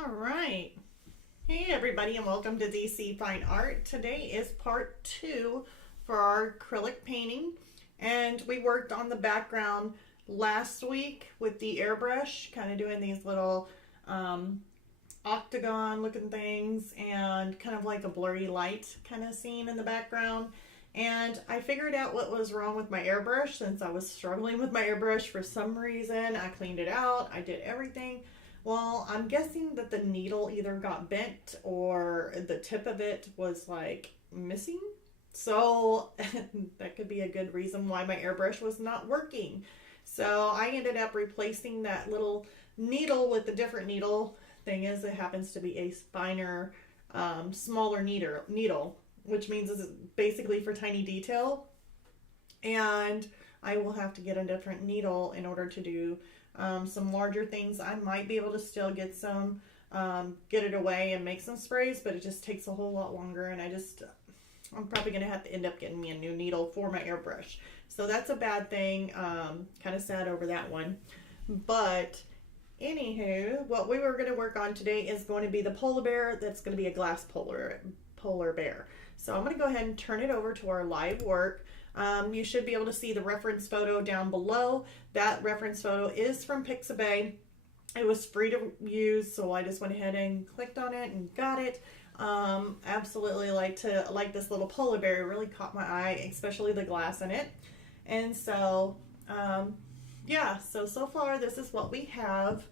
All right. Hey everybody and welcome to DC Fine Art. Today is part 2 for our acrylic painting, and we worked on the background last week with the airbrush, kind of doing these little octagon looking things and kind of like a blurry light kind of scene in the background. And I figured out what was wrong with my airbrush since I was struggling with my airbrush for some reason. I cleaned it out, I did everything. Well, I'm guessing that the needle either got bent or the tip of it was like missing. So that could be a good reason why my airbrush was not working. So I ended up replacing that little needle with a different needle. Thing is, it happens to be a finer, smaller needle, which means it's basically for tiny detail. And I will have to get a different needle in order to do some larger things. I might be able to still get some, get it away and make some sprays, but it just takes a whole lot longer, and I'm probably going to have to end up getting me a new needle for my airbrush. So that's a bad thing. Kind of sad over that one. But anywho, what we were going to work on today is going to be the polar bear. That's going to be a glass polar bear. So I'm going to go ahead and turn it over to our live work. You should be able to see the reference photo down below. That reference photo is from Pixabay. It was free to use, so I just went ahead and clicked on it and got it. Absolutely like this little polar bear. It really caught my eye, especially the glass in it. And so, yeah, so far this is what we have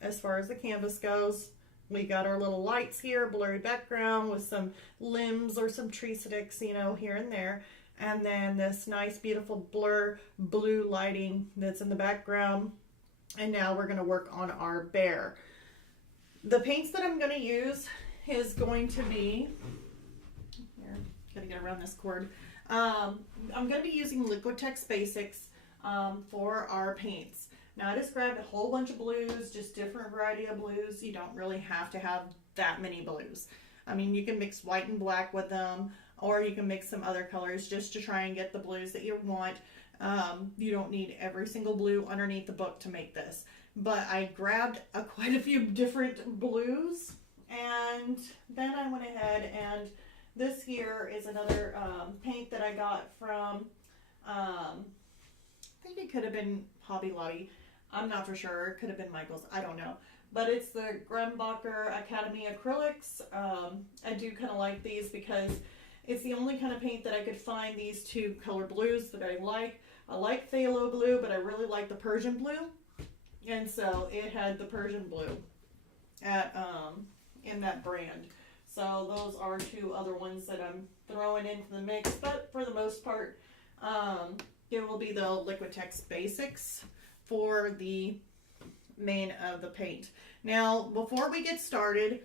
as far as the canvas goes. We got our little lights here, blurry background with some limbs or some tree sticks, you know, here and there. And then this nice, beautiful blue lighting that's in the background. And now we're going to work on our bear. The paints that I'm going to use is going to be, here, gotta get around this cord. I'm going to be using Liquitex Basics for our paints. Now I just grabbed a whole bunch of blues, just different variety of blues. You don't really have to have that many blues. I mean, you can mix white and black with them, or you can mix some other colors just to try and get the blues that you want. You don't need every single blue underneath the book to make this. But I grabbed quite a few different blues, and then I went ahead and this here is another paint that I got from, I think it could have been Hobby Lobby. I'm not for sure. It could have been Michael's. I don't know. But it's the Grumbacher Academy Acrylics. I do kind of like these because it's the only kind of paint that I could find these two color blues that I like. I like phthalo blue, but I really like the Persian blue. And so it had the Persian blue at in that brand. So those are two other ones that I'm throwing into the mix. But for the most part, it will be the Liquitex Basics for the main of the paint. Now, before we get started,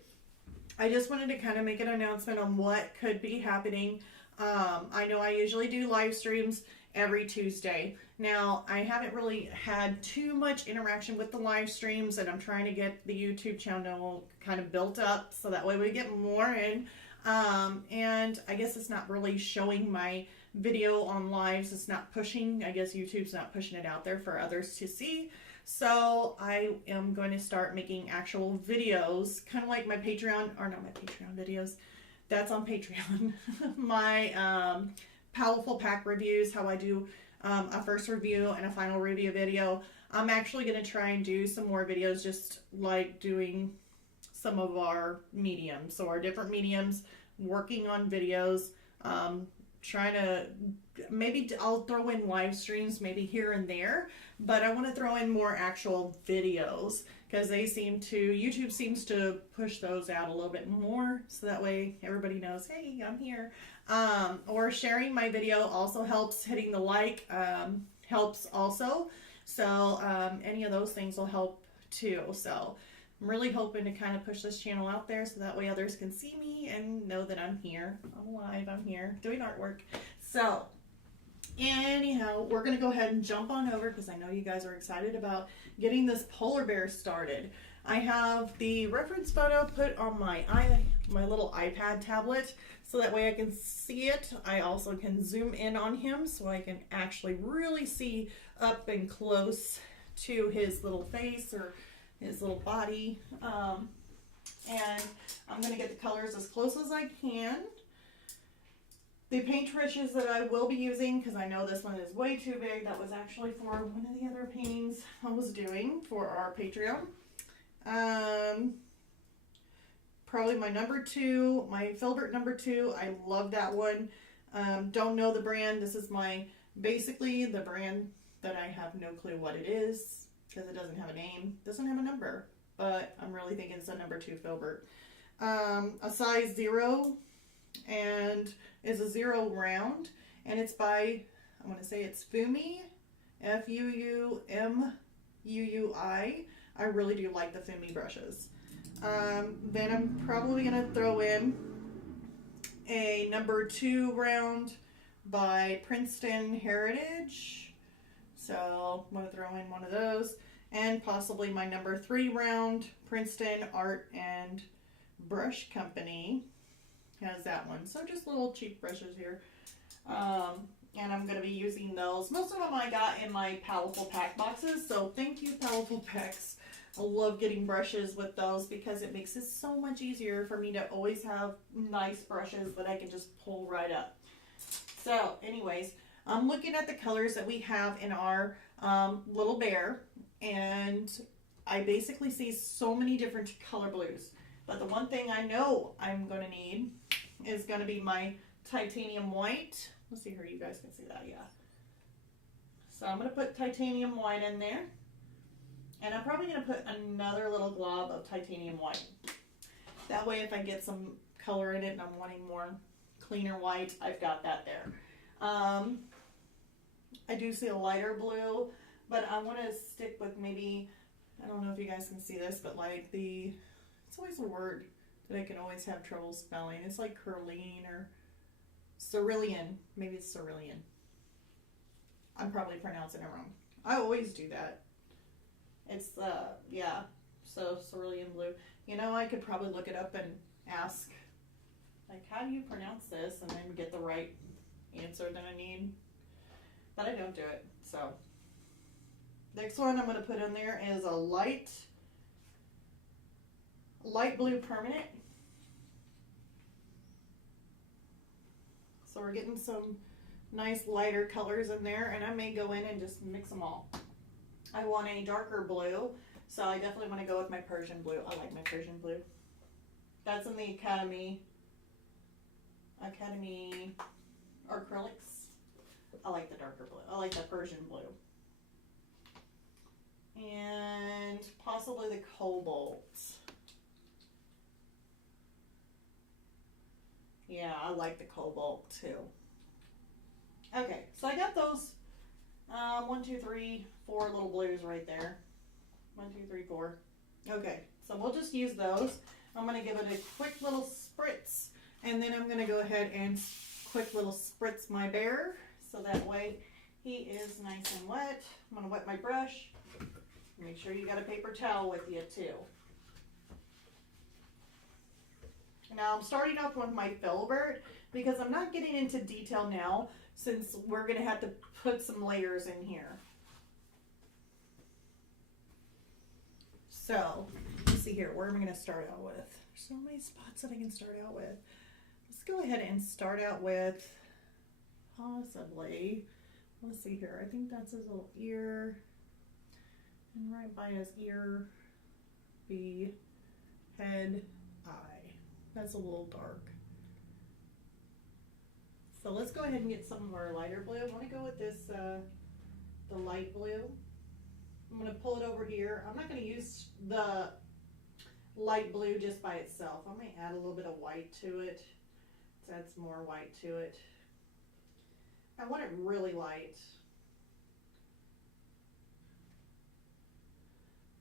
I just wanted to kind of make an announcement on what could be happening. I know I usually do live streams every Tuesday. Now, I haven't really had too much interaction with the live streams, and I'm trying to get the YouTube channel kind of built up so that way we get more in. And I guess it's not really showing my video on lives. It's not pushing. I guess YouTube's not pushing it out there for others to see. So I am going to start making actual videos, kind of like my Patreon, or not my Patreon videos. That's on Patreon. My Powerful Pack reviews, how I do a first review and a final review video. I'm actually going to try and do some more videos just like doing some of our mediums. So our different mediums, working on videos, trying to, maybe I'll throw in live streams maybe here and there, but I want to throw in more actual videos because YouTube seems to push those out a little bit more, so that way everybody knows, hey, I'm here. Or sharing my video also helps. Hitting the like helps also. So any of those things will help too. So I'm really hoping to kind of push this channel out there so that way others can see me and know that I'm here. I'm alive, I'm here doing artwork. So anyhow, we're going to go ahead and jump on over because I know you guys are excited about getting this polar bear started. I have the reference photo put on my little iPad tablet so that way I can see it. I also can zoom in on him so I can actually really see up and close to his little face or his little body. And I'm going to get the colors as close as I can. The paint brushes that I will be using, because I know this one is way too big, that was actually for one of the other paintings I was doing for our Patreon. Probably my number 2, my Filbert number 2. I love that one. Don't know the brand. This is basically the brand that I have no clue what it is, because it doesn't have a name, doesn't have a number, but I'm really thinking it's a number 2 Filbert. A size 0, and is a 0 round, and it's by, I want to say it's Fumi, Fuumui. I really do like the Fumi brushes. Then I'm probably going to throw in a number 2 round by Princeton Heritage. So I'm going to throw in one of those, and possibly my number 3 round, Princeton Art and Brush Company has that one. So just little cheap brushes here. And I'm going to be using those. Most of them I got in my Powerful Pack boxes. So thank you, Powerful Packs. I love getting brushes with those because it makes it so much easier for me to always have nice brushes that I can just pull right up. So anyways, I'm looking at the colors that we have in our little bear, and I basically see so many different color blues. But the one thing I know I'm going to need is going to be my titanium white. Let's see here, you guys can see that, yeah. So I'm going to put titanium white in there. And I'm probably going to put another little glob of titanium white. That way if I get some color in it and I'm wanting more cleaner white, I've got that there. I do see a lighter blue, but I want to stick with maybe, I don't know if you guys can see this, but like it's always a word that I can always have trouble spelling. It's like Curline or Cerulean. Maybe it's Cerulean. I'm probably pronouncing it wrong. I always do that. It's yeah, so cerulean blue. You know, I could probably look it up and ask, like, how do you pronounce this? And then get the right answer that I need. But I don't do it, so. Next one I'm going to put in there is a light blue permanent. So we're getting some nice lighter colors in there, and I may go in and just mix them all. I want a darker blue, so I definitely want to go with my Persian blue. I like my Persian blue. That's in the Academy acrylics. I like the darker blue. I like the Persian blue. And possibly the cobalt. Yeah, I like the cobalt too. Okay, so I got those 1, 2, 3, 4 little blues right there. 1, 2, 3, 4. Okay, so we'll just use those. I'm going to give it a quick little spritz, and then I'm going to go ahead and quick little spritz my bear, so that way he is nice and wet. I'm going to wet my brush. Make sure you got a paper towel with you too. Now I'm starting off with my Filbert because I'm not getting into detail now, since we're going to have to put some layers in here. So, let's see here. Where am I going to start out with? There's so many spots that I can start out with. Let's go ahead and start out with, possibly, let's see here. I think that's his little ear. And right by his ear, be head, eye. That's a little dark. So let's go ahead and get some of our lighter blue. I want to go with this, the light blue. I'm going to pull it over here. I'm not going to use the light blue just by itself. I may add a little bit of white to it. Let's add some more white to it. I want it really light.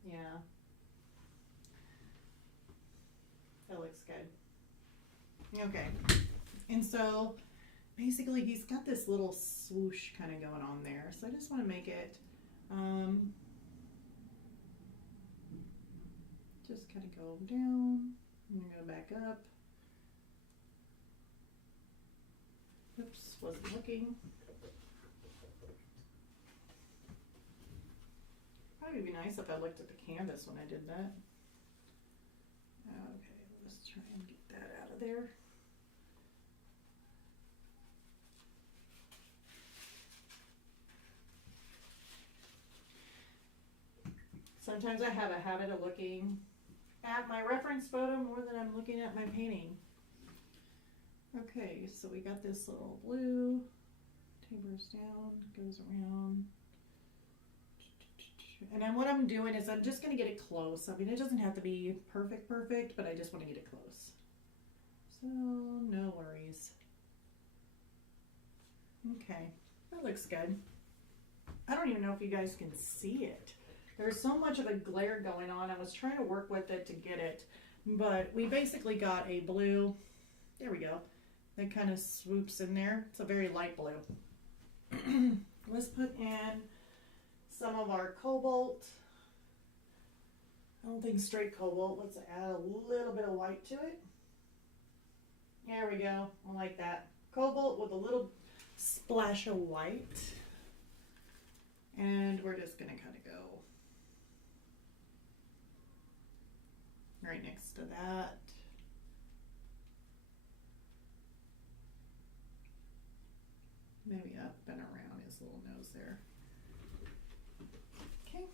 Yeah. That looks good. Okay. And so basically he's got this little swoosh kind of going on there. So I just want to make it just kind of go down and go back up. Oops, wasn't looking. Probably be nice if I looked at the canvas when I did that. Okay, let's try and get that out of there. Sometimes I have a habit of looking at my reference photo more than I'm looking at my painting. Okay, so we got this little blue, tapers down, goes around. And then what I'm doing is I'm just going to get it close. I mean, it doesn't have to be perfect, but I just want to get it close. So, no worries. Okay, that looks good. I don't even know if you guys can see it. There's so much of a glare going on. I was trying to work with it to get it, but we basically got a blue, there we go, that kind of swoops in there. It's a very light blue. Let's put in some of our cobalt. I don't think straight cobalt. Let's add a little bit of white to it. There we go. I like that. Cobalt with a little splash of white. And we're just going to kind of go right next to that. Maybe up and around his little nose there. Okay.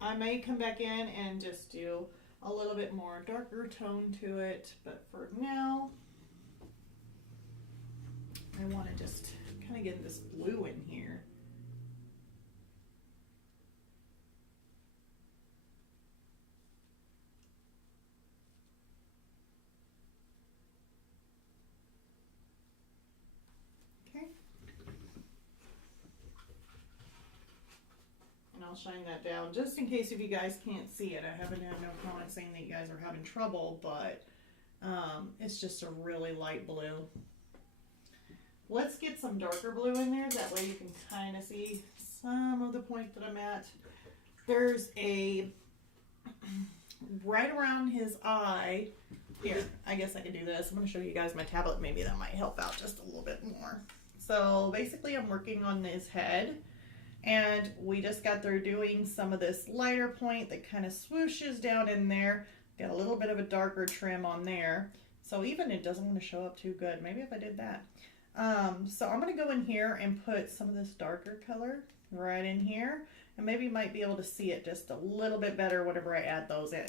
I may come back in and just do a little bit more darker tone to it, but for now, I want to just kind of get this blue in here. I'll shine that down just in case if you guys can't see it. I haven't had no comments saying that you guys are having trouble, but it's just a really light blue. Let's get some darker blue in there. That way you can kind of see some of the point that I'm at. There's a, right around his eye, here, I guess I can do this. I'm going to show you guys my tablet. Maybe that might help out just a little bit more. So basically I'm working on his head. And we just got through doing some of this lighter point that kind of swooshes down in there. Got a little bit of a darker trim on there. So even it doesn't want to show up too good. Maybe if I did that. So I'm going to go in here and put some of this darker color right in here. And maybe you might be able to see it just a little bit better whenever I add those in.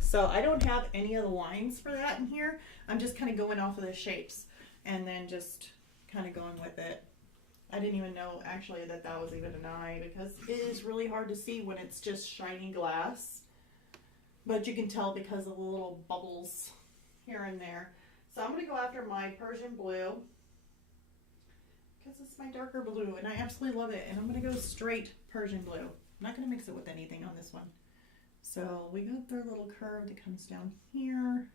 So I don't have any of the lines for that in here. I'm just kind of going off of the shapes and then just kind of going with it. I didn't even know actually that that was even an eye because it is really hard to see when it's just shiny glass. But you can tell because of the little bubbles here and there. So I'm going to go after my Persian blue because it's my darker blue and I absolutely love it. And I'm going to go straight Persian blue. I'm not going to mix it with anything on this one. So we got their little curve that comes down here.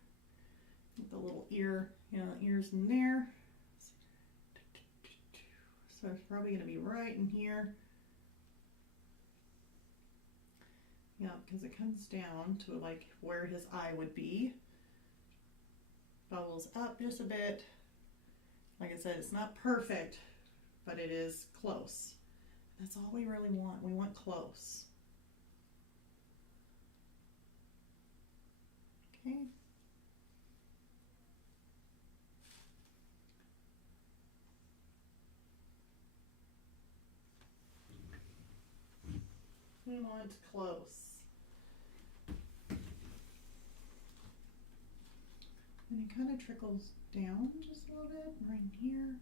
With the little ear, ears in there. So it's probably going to be right in here. Yeah, because it comes down to like where his eye would be. Bubbles up just a bit. Like I said, it's not perfect, but it is close. That's all we really want. We want close. Okay. We want close. And it kind of trickles down just a little bit right here.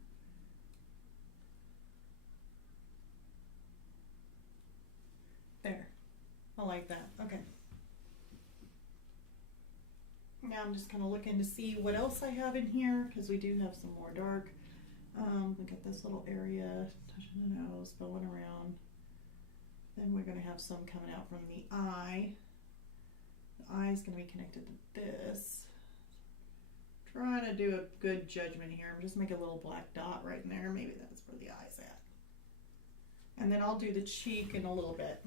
There. I like that. Okay. Now I'm just kind of looking to see what else I have in here because we do have some more dark. We got this little area touching the nose, going around. Then we're going to have some coming out from the eye. The eye is going to be connected to this. Trying to do a good judgment here. I'm just making a little black dot right in there. Maybe that's where the eye's at. And then I'll do the cheek in a little bit.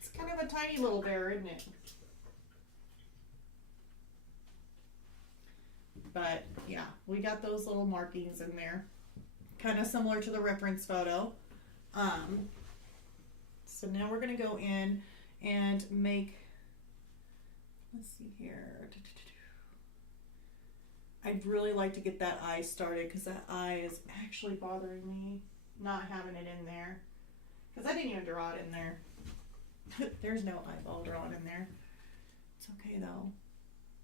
It's kind of a tiny little bear, isn't it? But yeah, we got those little markings in there. kind of similar to the reference photo. So now we're going to go in and make, let's see here. I'd really like to get that eye started because that eye is actually bothering me not having it in there. Because I didn't even draw it in there. There's no eyeball drawn in there. It's okay though.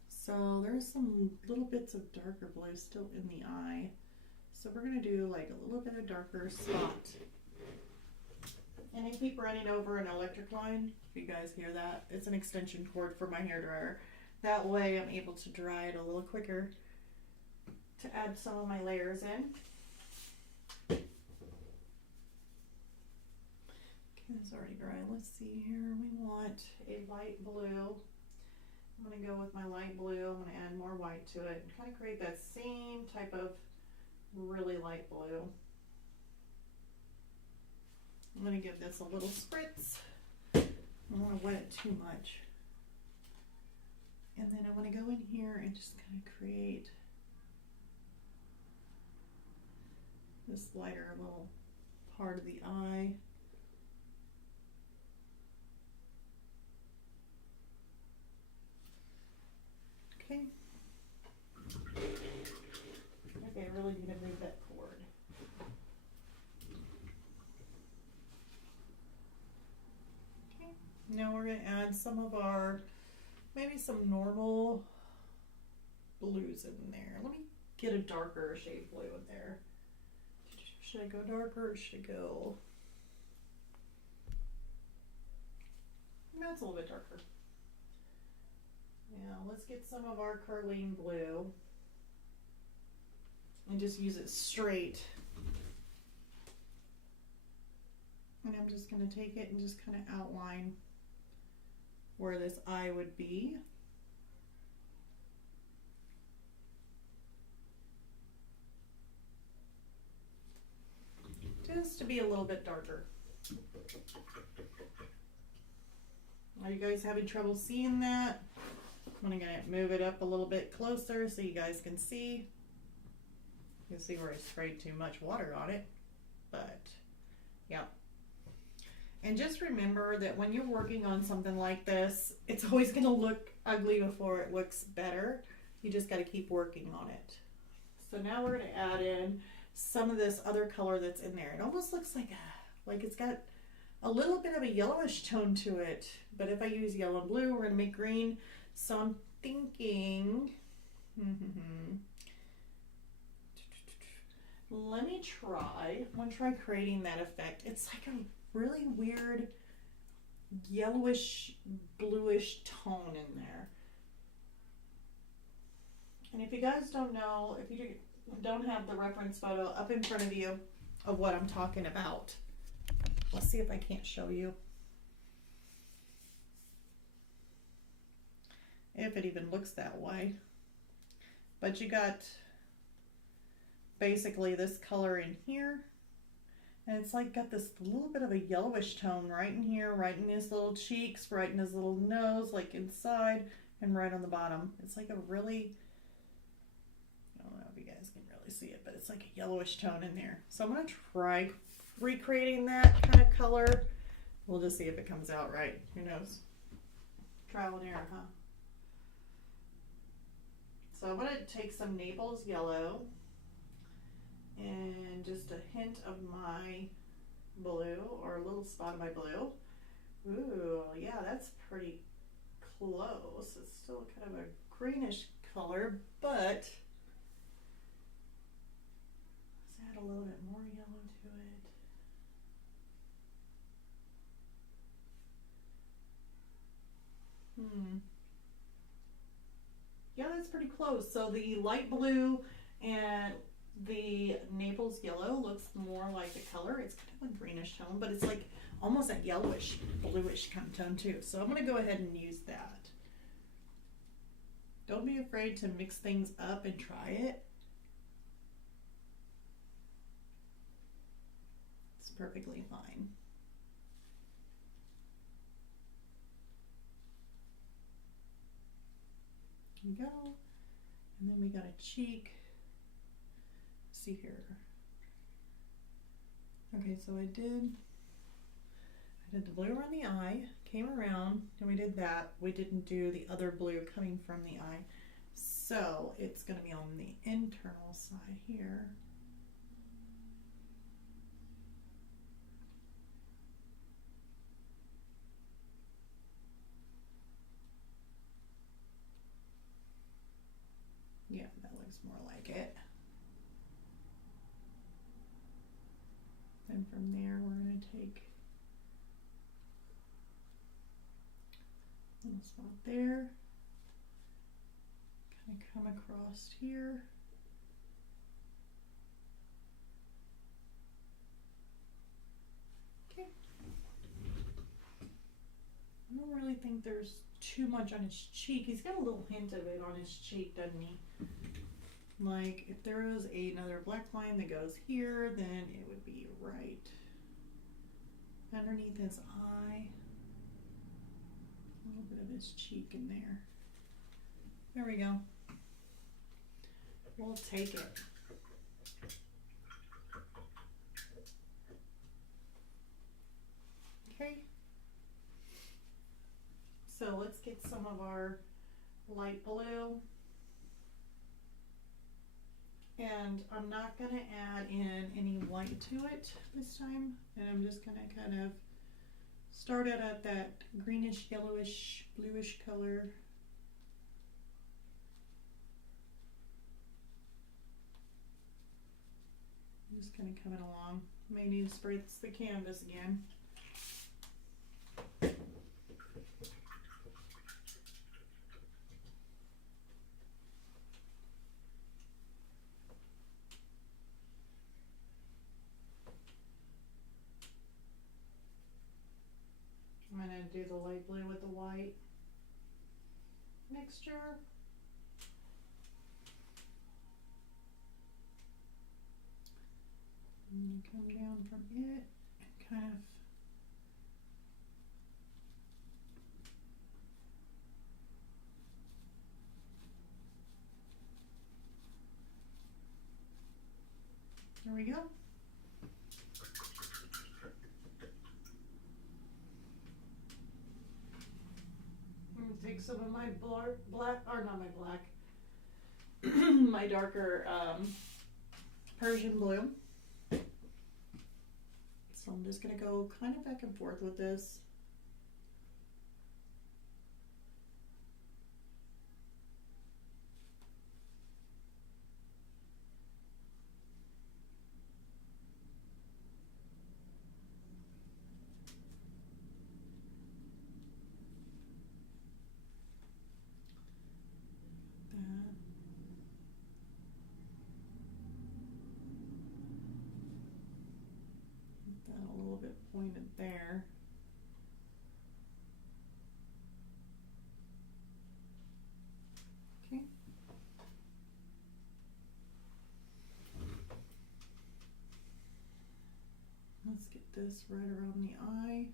So there's some little bits of darker blue still in the eye. So we're going to do like a little bit of darker spot. And I keep running over an electric line. If you guys hear that, it's an extension cord for my hairdryer. That way I'm able to dry it a little quicker to add some of my layers in. Okay, it's already dry. Let's see here. We want a light blue. I'm going to go with my light blue. I'm going to add more white to it and kind of create that same type of really light blue. I'm going to give this a little spritz. I don't want to wet it too much. And then I want to go in here and just kind of create this lighter little part of the eye. Okay. Okay, I really need to move that cord. Okay, now we're going to add some of our, maybe some normal blues in there. Let me get a darker shade blue in there. Should I go darker or should I go? No, it's a little bit darker. Now let's get some of our Carline blue and just use it straight. And I'm just going to take it and just kind of outline where this eye would be. Just to be a little bit darker. Are you guys having trouble seeing that? I'm going to move it up a little bit closer so you guys can see. You can see where I sprayed too much water on it, but yeah. And just remember that when you're working on something like this, it's always going to look ugly before it looks better. You just got to keep working on it. So now we're going to add in some of this other color that's in there. It almost looks like it's got a little bit of a yellowish tone to it. But if I use yellow and blue, we're going to make green. So I'm thinking, let me try. I'm going to try creating that effect. It's like a really weird yellowish, bluish tone in there. And if you guys don't know, if you don't have the reference photo up in front of you of what I'm talking about, let's see if I can't show you. If it even looks that way. But you got basically this color in here. And it's like got this little bit of a yellowish tone right in here, right in his little cheeks, right in his little nose, like inside, and right on the bottom. It's like a really, I don't know if you guys can really see it, but it's like a yellowish tone in there. So I'm going to try recreating that kind of color. We'll just see if it comes out right. Who knows? Trial and error, huh? So I'm going to take some Naples yellow and just a hint of my blue, or a little spot of my blue. Ooh, yeah, that's pretty close. It's still kind of a greenish color, but let's add a little bit more yellow to it. Yeah, that's pretty close. So the light blue and the Naples yellow looks more like the color. It's kind of a greenish tone, but it's like almost a yellowish, bluish kind of tone too. So I'm going to go ahead and use that. Don't be afraid to mix things up and try it. It's perfectly fine. Here we go. And then we got a cheek. See here. Okay, so I did the blue around the eye, came around, and we did that. We didn't do the other blue coming from the eye. So it's going to be on the internal side here. Yeah, that looks more like it. And from there, we're going to take a little spot there, kind of come across here. Okay. I don't really think there's too much on his cheek. He's got a little hint of it on his cheek, doesn't he? Like, if there was another black line that goes here, then it would be right underneath his eye. A little bit of his cheek in there. There we go. We'll take it. Okay. So let's get some of our light blue. And I'm not going to add in any white to it this time. And I'm just going to kind of start it at that greenish, yellowish, bluish color. I'm just kind of coming along. May need to spray the canvas again. I'm going to do the light blue with the white mixture. And come down from it and kind of there we go. I'm going to take some of my my darker Persian blue. So I'm just going to go kind of back and forth with this. Pointed there. Okay. Let's get this right around the eye.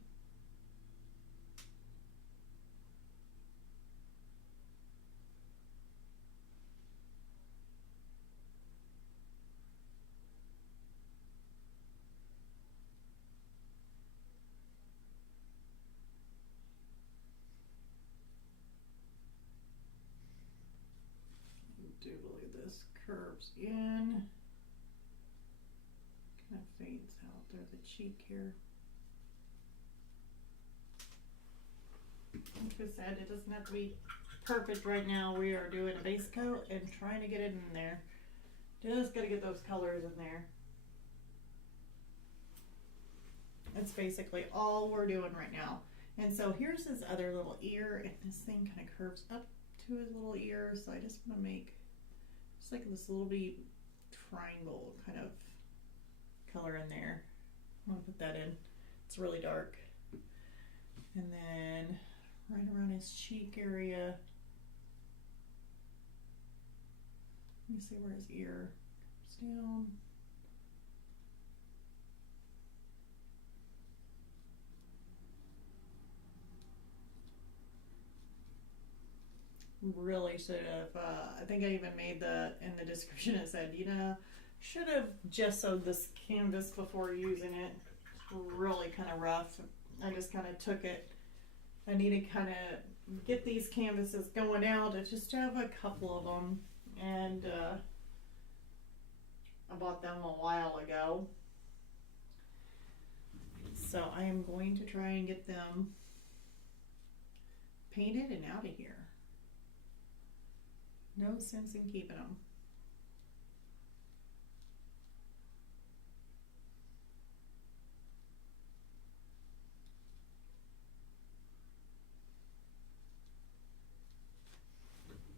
Do believe this curves in, kind of fades out there, the cheek here. Like I said, it doesn't have to be perfect right now. We are doing a base coat and trying to get it in there. Just got to get those colors in there. That's basically all we're doing right now. And so here's his other little ear, and this thing kind of curves up to his little ear, so I just want to make just like this little bit triangle kind of color in there. I'm going to put that in. It's really dark. And then right around his cheek area, let me see where his ear comes down. Really should have, I think I even made in the description it said, you know, Should have gessoed this canvas before using it. It's really kind of rough. I just kind of took it. I need to kind of get these canvases going out. I just have a couple of them, and I bought them a while ago. So I am going to try and get them painted and out of here. No sense in keeping them.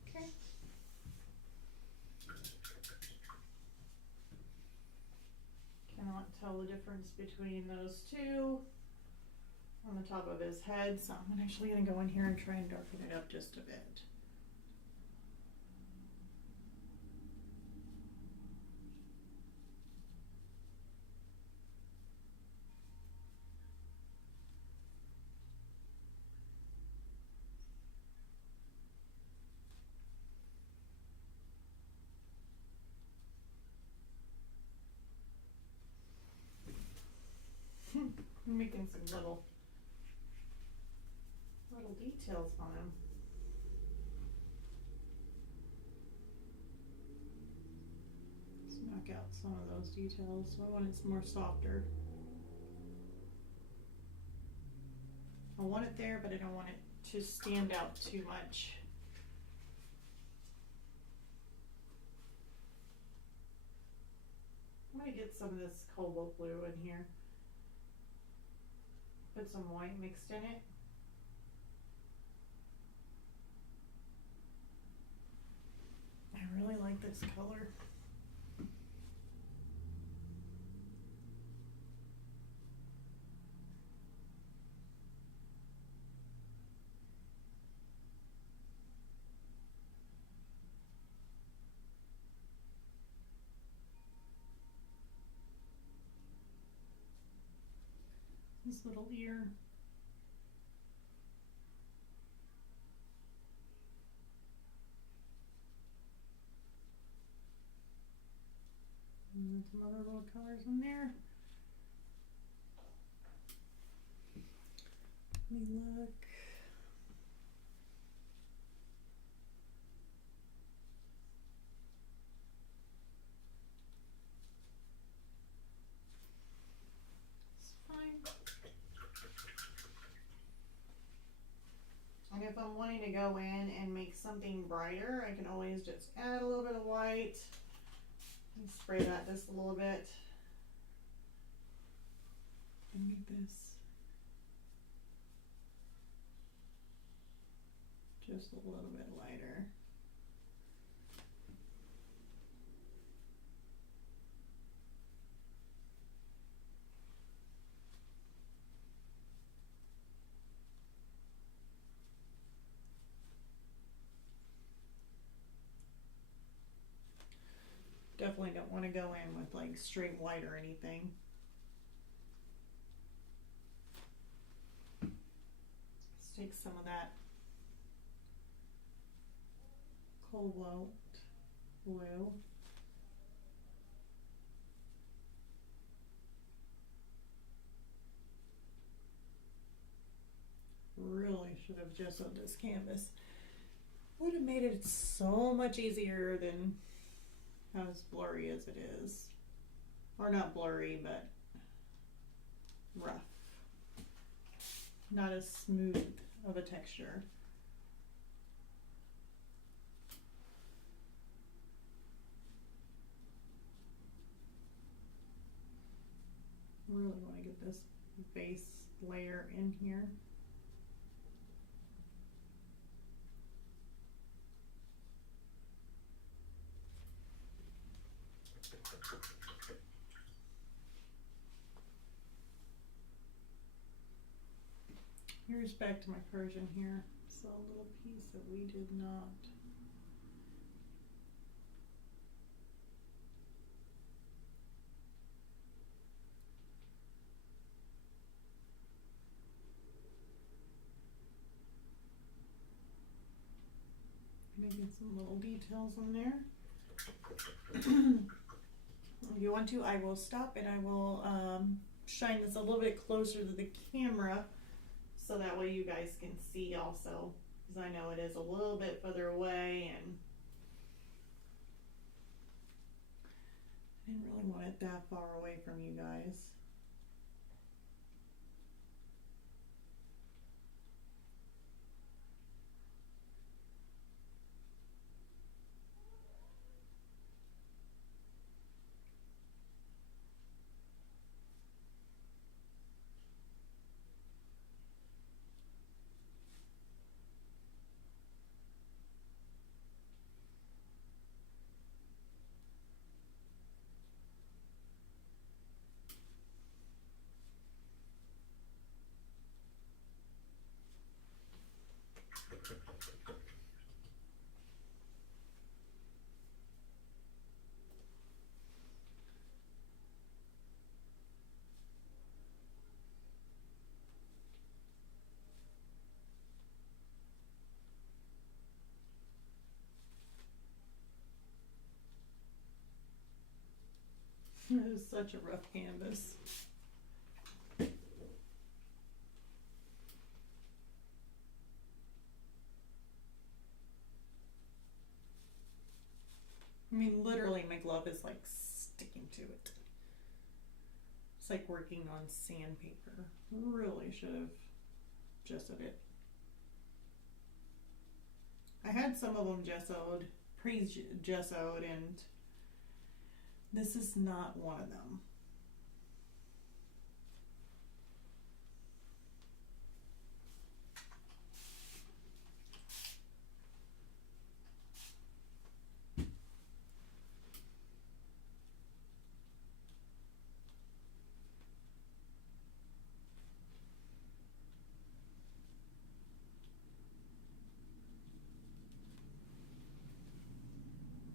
Okay. Cannot tell the difference between those two on the top of his head, so I'm actually going to go in here and try and darken it up just a bit. I'm making some little details on him. Let's knock out some of those details. So I want it more softer. I want it there, but I don't want it to stand out too much. I'm going to get some of this cobalt blue in here. Put some white mixed in it. I really like this color. This little ear. And some other little colors in there. Let me look. It's fine. And if I'm wanting to go in and make something brighter, I can always just add a little bit of white and spray that just a little bit and make this just a little bit lighter. Definitely don't want to go in with like straight white or anything. Let's take some of that cobalt blue. Really should have gessoed this canvas. Would have made it so much easier than as blurry as it is. Or not blurry, but rough. Not as smooth of a texture. Really want to get this base layer in here. Here's back to my Persian here. So a little piece that we did not. Making some little details in there. if you want to, I will stop and I will shine this a little bit closer to the camera so that way you guys can see also, because I know it is a little bit further away and I didn't really want it that far away from you guys. It is such a rough canvas. I mean, literally my glove is like sticking to it. It's like working on sandpaper. Really should have gessoed it. I had some of them gessoed, pre-gessoed, and this is not one of them.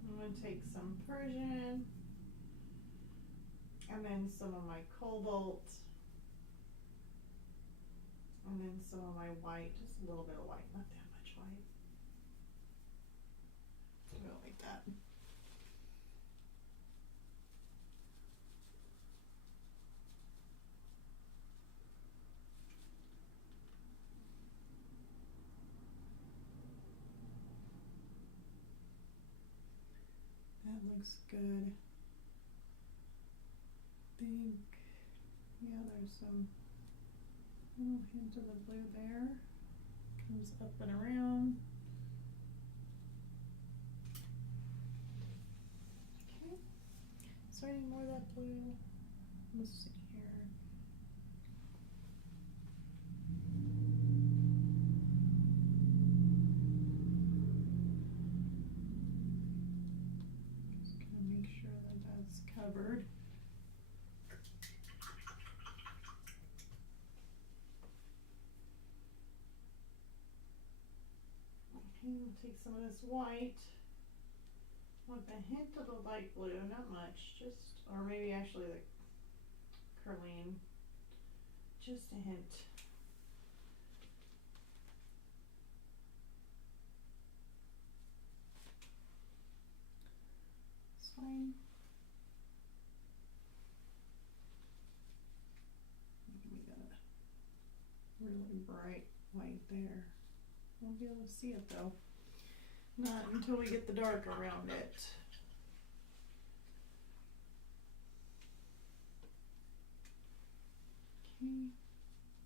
I'm going to take some Persian and then some of my cobalt and then some of my white, just a little bit of white, not that much white. I don't like that. That looks good. I think, yeah, there's some little hint of the blue there. Comes up and around. Okay. Is there any more of that blue? Let's see here. Just gonna make sure that that's covered. We'll take some of this white with a hint of the light blue, not much, just, or maybe actually the Carleen, just a hint. It's fine. We got a really bright white there. Won't be able to see it though. Not until we get the dark around it. Okay.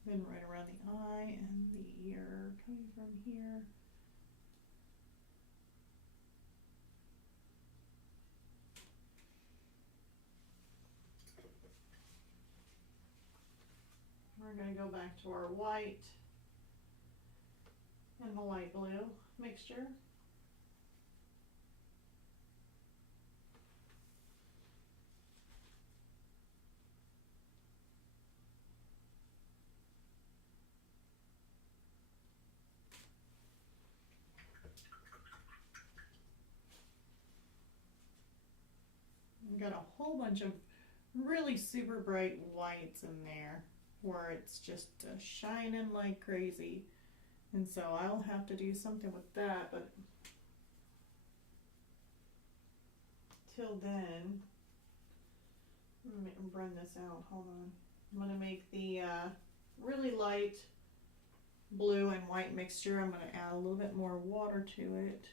Then right around the eye and the ear, coming from here. We're going to go back to our white and the light blue mixture. We've got a whole bunch of really super bright whites in there where it's just shining like crazy. And so I'll have to do something with that, but till then, I'm gonna run this out. Hold on. I'm gonna make the really light blue and white mixture. I'm gonna add a little bit more water to it.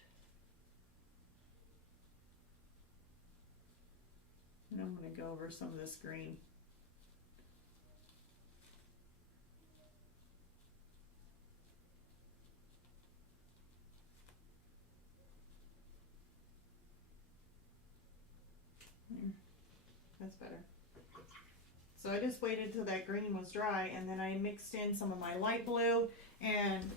And I'm gonna go over some of this green. That's better. So I just waited till that green was dry, and then I mixed in some of my light blue and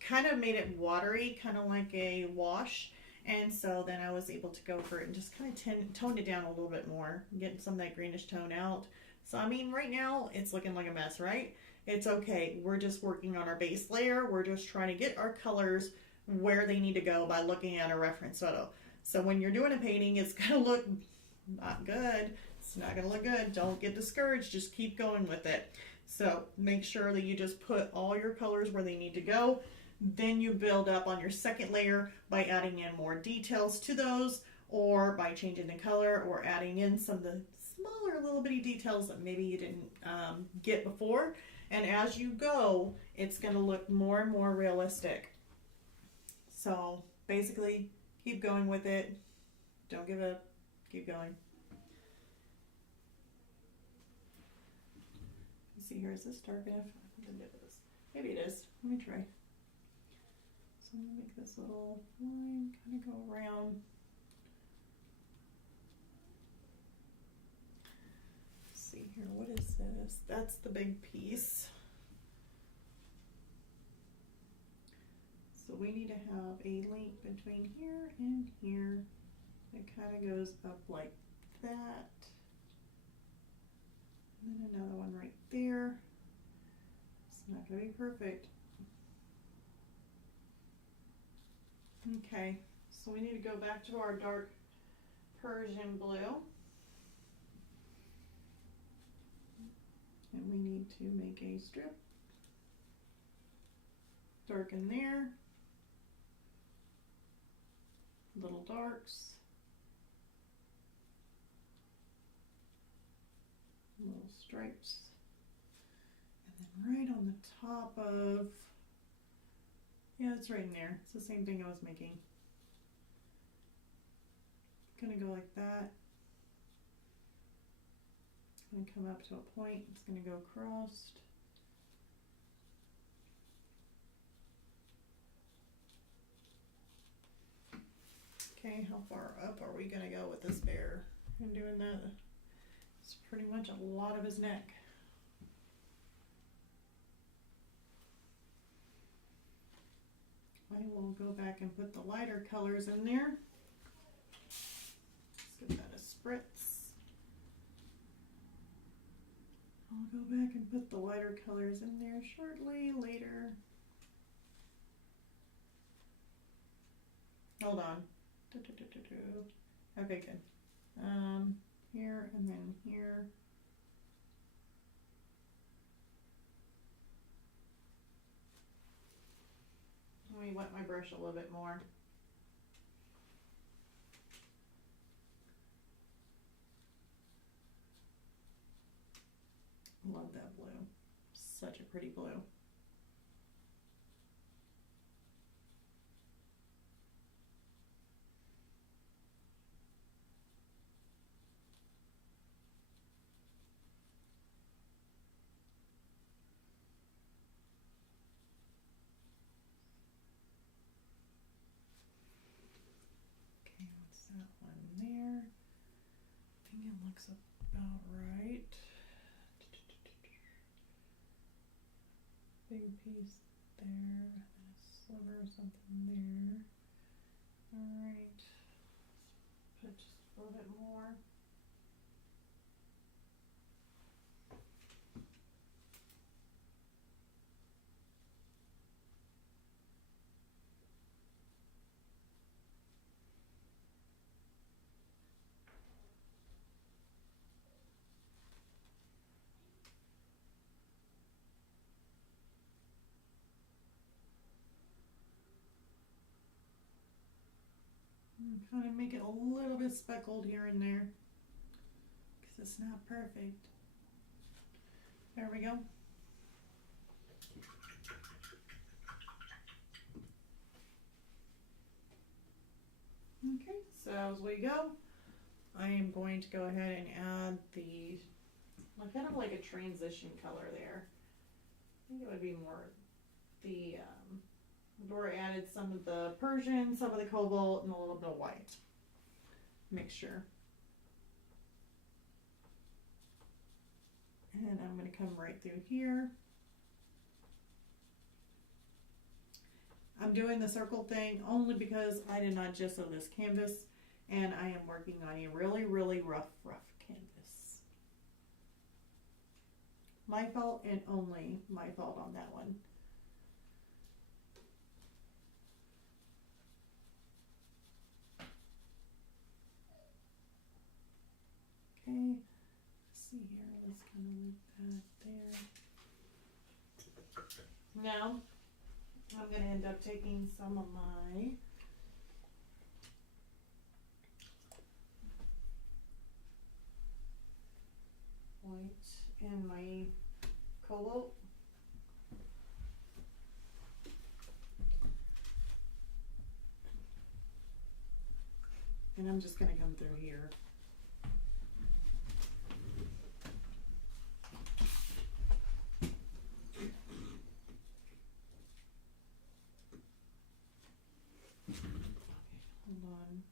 kind of made it watery, kind of like a wash. And so then I was able to go for it and just kind of tone it down a little bit more, getting some of that greenish tone out. So I mean, right now it's looking like a mess, right? It's okay. We're just working on our base layer. We're just trying to get our colors where they need to go by looking at a reference photo. So when you're doing a painting, it's gonna look not good. It's not gonna look good. Don't get discouraged. Just keep going with it. So make sure that you just put all your colors where they need to go. Then you build up on your second layer by adding in more details to those, or by changing the color, or adding in some of the smaller little bitty details that maybe you didn't get before. And as you go, it's gonna look more and more realistic. So basically, keep going with it. Don't give up. Keep going. Let's see here, is this dark enough? I think it is. Maybe it is. Let me try. So I'm gonna make this little line kind of go around. Let's see here, what is this? That's the big piece. So we need to have a link between here and here. It kind of goes up like that. And then another one right there. It's not going to be perfect. Okay, so we need to go back to our dark Persian blue. And we need to make a strip. Darken there. Little darks. Little stripes. And then right on the top of, yeah, it's right in there. It's the same thing I was making. Gonna go like that. It's gonna come up to a point. It's gonna go across. Okay, how far up are we gonna go with this bear? I'm doing that. It's pretty much a lot of his neck. I will go back and put the lighter colors in there. Let's give that a spritz. I'll go back and put the lighter colors in there shortly later. Hold on. Okay, good. Here and then here. Let me wet my brush a little bit more. Love that blue. Such a pretty blue. That one there. I think it looks about right. Big piece there, and a sliver or something there. Alright. Put just a little bit more. Kind of make it a little bit speckled here and there, because 'cause it's not perfect. There we go. Okay, so as we go, I am going to go ahead and add the kind of like a transition color there. I think it would be more the Dora added some of the Persian, some of the cobalt, and a little bit of white mixture. And I'm going to come right through here. I'm doing the circle thing only because I did not gesso this canvas, and I am working on a really, really rough canvas. My fault and only my fault on that one. Okay, let's see here, let's kind of leave that there. Now, I'm going to end up taking some of my white and my cobalt. And I'm just going to come through here. Hold on.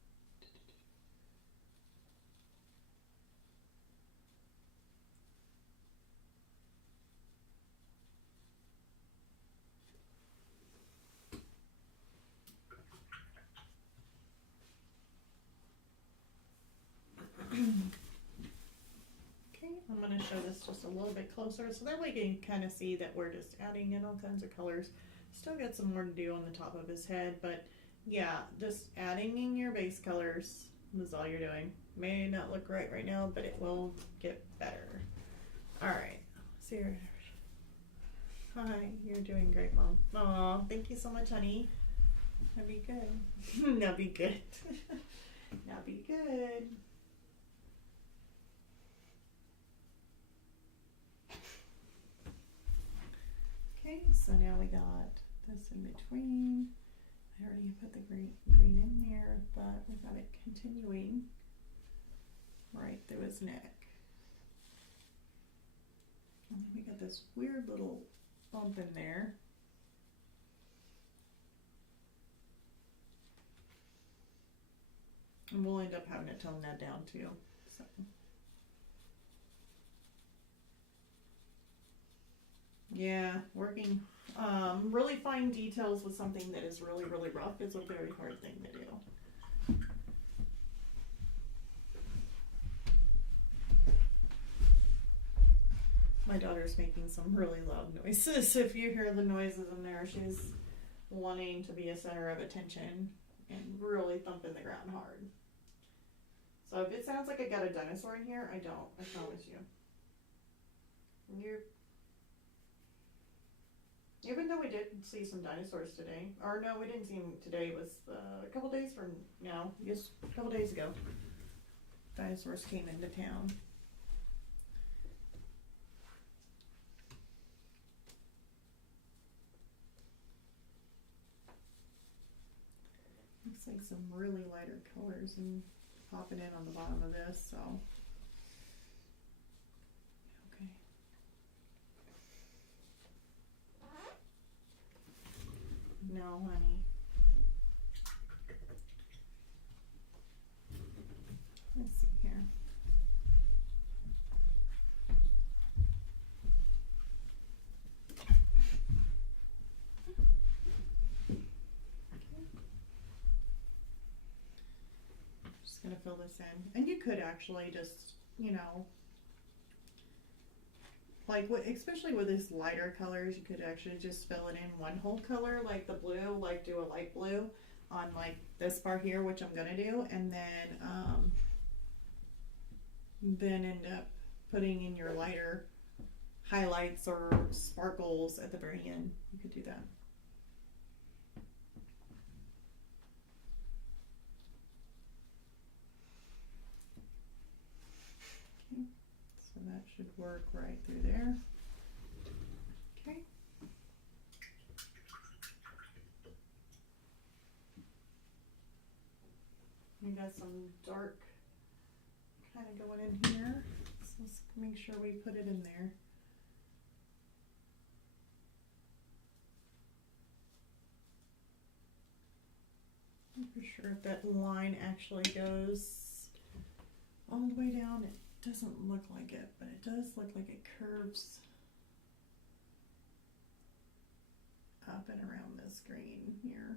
Okay, I'm going to show this just a little bit closer so that way you can kind of see that we're just adding in all kinds of colors. Still got some more to do on the top of his head, but yeah, just adding in your base colors is all you're doing. May not look right now, but it will get better. All right, see you. Hi, you're doing great, Mom. Aw, thank you so much, honey. Now be good. Now be good. Now be good. Okay, so now we got this in between. I already put the green in there, but we got it continuing right through his neck. And then we got this weird little bump in there. And we'll end up having to tone that down too. So. Yeah, working really fine details with something that is really, really rough is a very hard thing to do. My daughter's making some really loud noises. If you hear the noises in there, she's wanting to be a center of attention and really thumping the ground hard. So if it sounds like I got a dinosaur in here, I don't. I promise you. Even though we did see some dinosaurs today, or no, we didn't see them today. It was a couple days from now, just a couple days ago. Dinosaurs came into town. Looks like some really lighter colors and popping in on the bottom of this, so. Okay. No, honey. Let's see here. Just gonna fill this in. And you could actually just, you know, like especially with these lighter colors, you could actually just fill it in one whole color, like the blue, like do a light blue on like this part here, which I'm gonna do, and then end up putting in your lighter highlights or sparkles at the very end. You could do that. Okay. work right through there. Okay. We got some dark kind of going in here, so let's make sure we put it in there. I'm not sure if that line actually goes all the way down. It doesn't look like it, but it does look like it curves up and around this green here.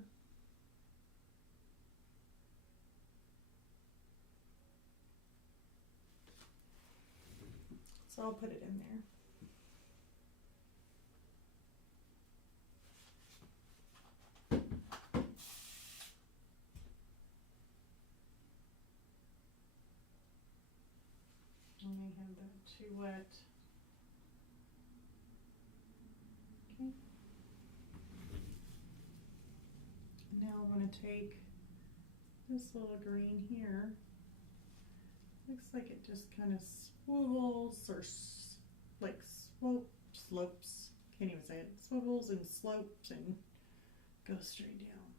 So I'll put it in there. I may have that too wet. Okay. Now I'm going to take this little green here. Looks like it just kind of swivels or like slopes. Can't even say it. Swivels and slopes and goes straight down.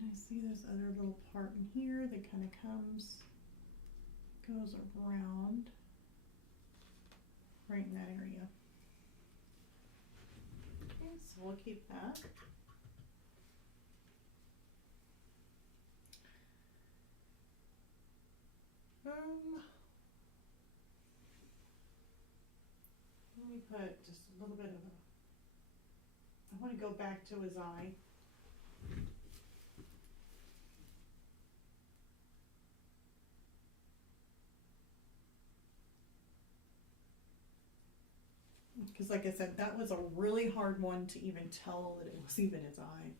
And I see this other little part in here that kind of goes around right in that area. Okay, so we'll keep that. Let me put just a little bit of I want to go back to his eye. Because like I said, that was a really hard one to even tell that it was even his eye.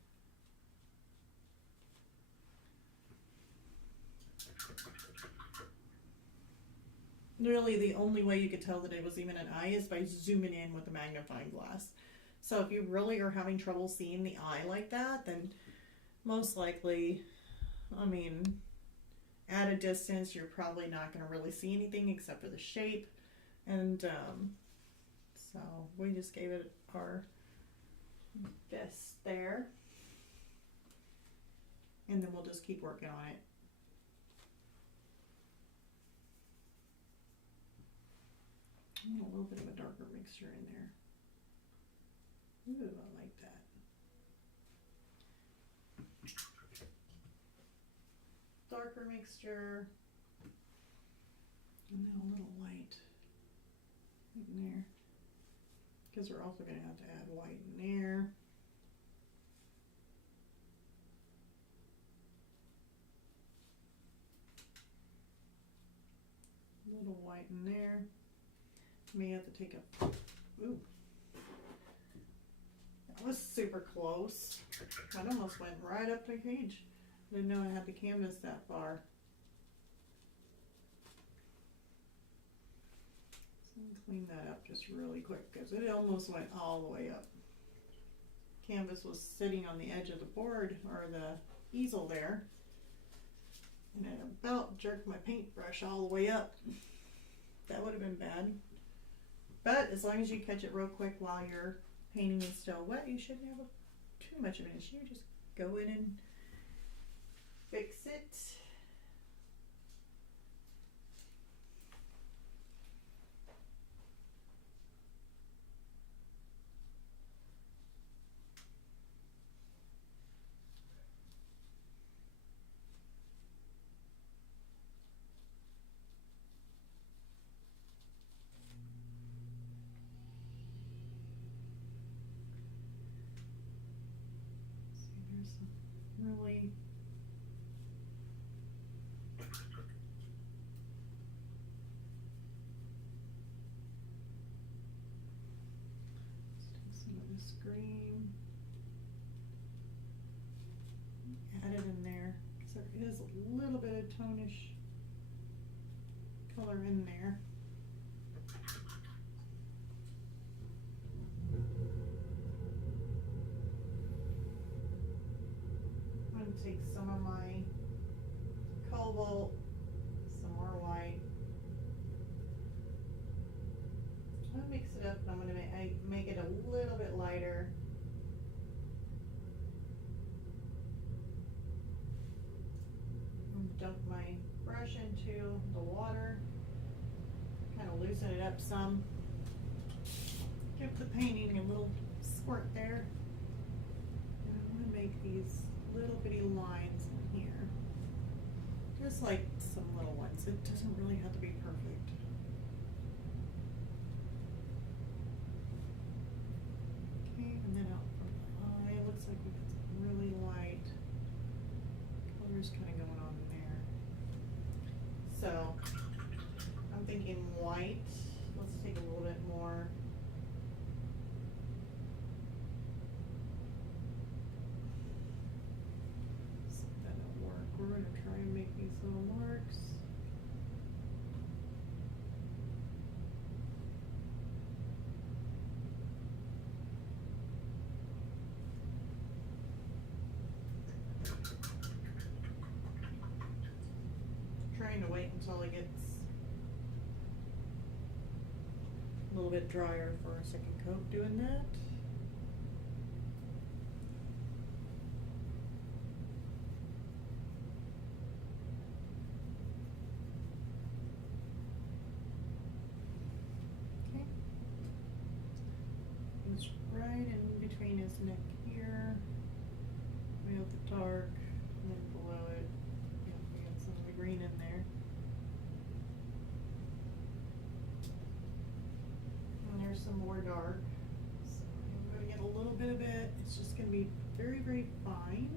Really, the only way you could tell that it was even an eye is by zooming in with a magnifying glass. So if you really are having trouble seeing the eye like that, then most likely, I mean, at a distance, you're probably not going to really see anything except for the shape. And so we just gave it our best there. And then we'll just keep working on it. I want a little bit of a darker mixture in there. Ooh, I like that. Darker mixture. And then a little white in there. Because we're also going to have to add white in there. A little white in there. May have to take a, ooh, that was super close. That almost went right up the page. Didn't know I had the canvas that far. So let me clean that up just really quick because it almost went all the way up. Canvas was sitting on the edge of the board or the easel there, and it about jerked my paintbrush all the way up. That would have been bad. But as long as you catch it real quick while your painting is still wet, you shouldn't have too much of an issue. Just go in and fix it. Really let's take some of this green, add it in there because there is a little bit of tonish color in there. cobalt, some more white. I'm gonna mix it up and I'm gonna make it a little bit lighter. Dunk my brush into the water, kind of loosen it up some. Give the painting a little squirt there. And I want to make these little bitty lines in here. Just like some little ones. It doesn't really have to be perfect. Okay, and then out from the eye, it looks like we got some really light colors kind of going on in there. So, I'm thinking white. Let's take a little bit more. So that'll work. We're going to try and make these little marks. Trying to wait until it gets a little bit drier for a second coat doing that. Okay. It's right in between his neck here. We have the dark, and then below it, yeah, we got some of the green in there. And there's some more dark. So I'm going to get a little bit of it. It's just going to be very, very fine.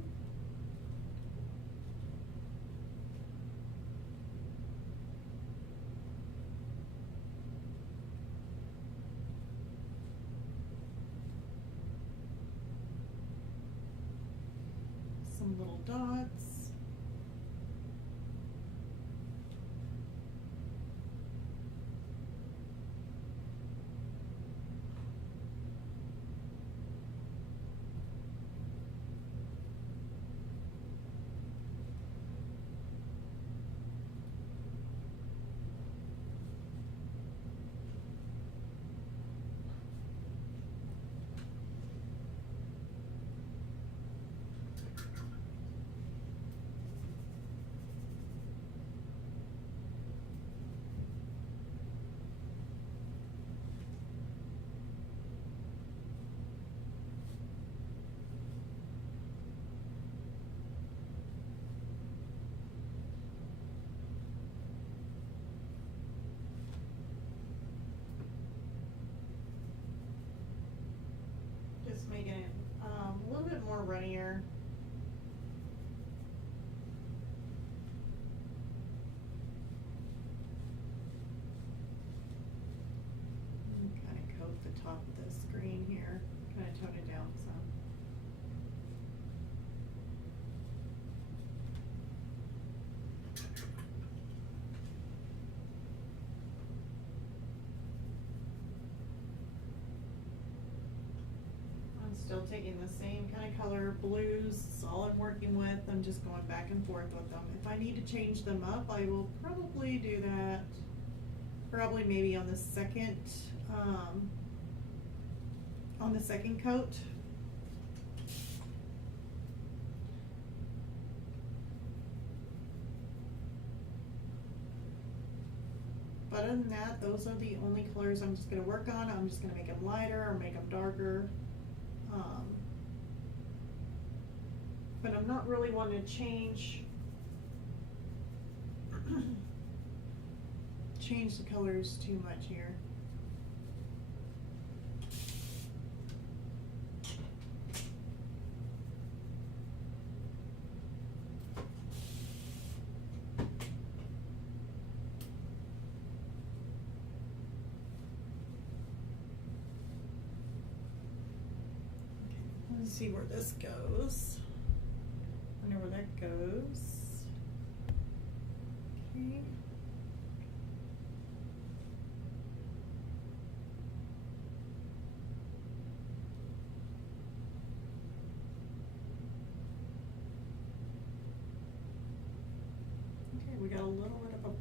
Some little dots. Just making it a little bit more runnier. Kind of coat the top of the screen here. Kind of tone it down some. Still taking the same kind of color, blues, that's all I'm working with. I'm just going back and forth with them. If I need to change them up, I will probably do that. Probably maybe on the second coat. But other than that, those are the only colors I'm just going to work on. I'm just going to make them lighter or make them darker. But I'm not really wanting to change the colors too much here. Let's see where this goes. Wonder where that goes. Okay. Okay, we got a little bit of a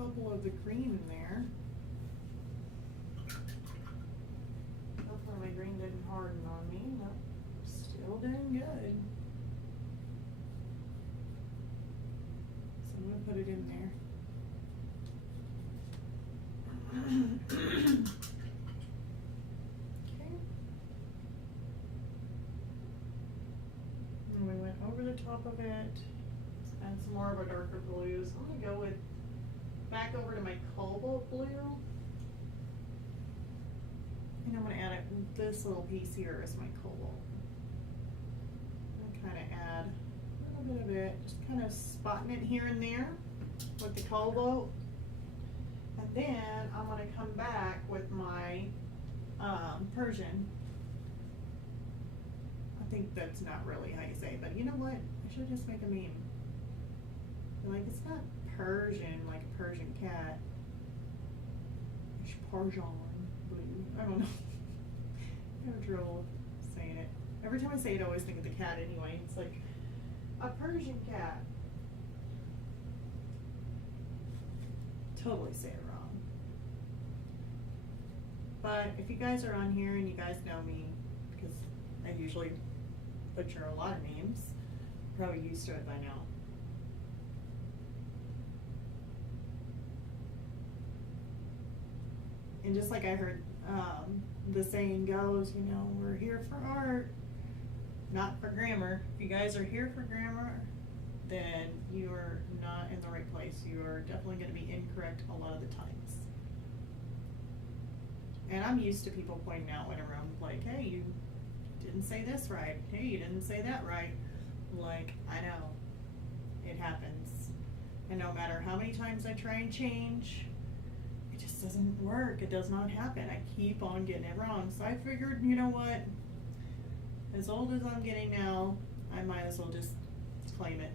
bubble of the green in there. Hopefully my green didn't harden on me. Nope, still doing good. So I'm gonna put it in there. Okay. And we went over the top of it. Let's add some more of our darker blues. I'm gonna go with back over to my cobalt blue. And I'm gonna add it. This little piece here is my cobalt. I'm gonna kind of add a little bit of it, just kind of spotting it here and there with the cobalt. And then I'm going to come back with my Persian. I think that's not really how you say it, but you know what? I should just make a meme. Like, it's not Persian, like a Persian cat. It's Persian blue. I don't know. I have trouble saying it. Every time I say it, I always think of the cat anyway. It's like a Persian cat. Totally say it wrong. But if you guys are on here and you guys know me, because I usually butcher a lot of names, you're probably used to it by now. And just like I heard the saying goes, you know, we're here for art, not for grammar. If you guys are here for grammar, then you are not in the right place. You are definitely going to be incorrect a lot of the times. And I'm used to people pointing out whenever I'm like, hey, you didn't say this right. Hey, you didn't say that right. Like, I know. It happens. And no matter how many times I try and change, it just doesn't work. It does not happen. I keep on getting it wrong. So I figured, you know what? As old as I'm getting now, I might as well just claim it.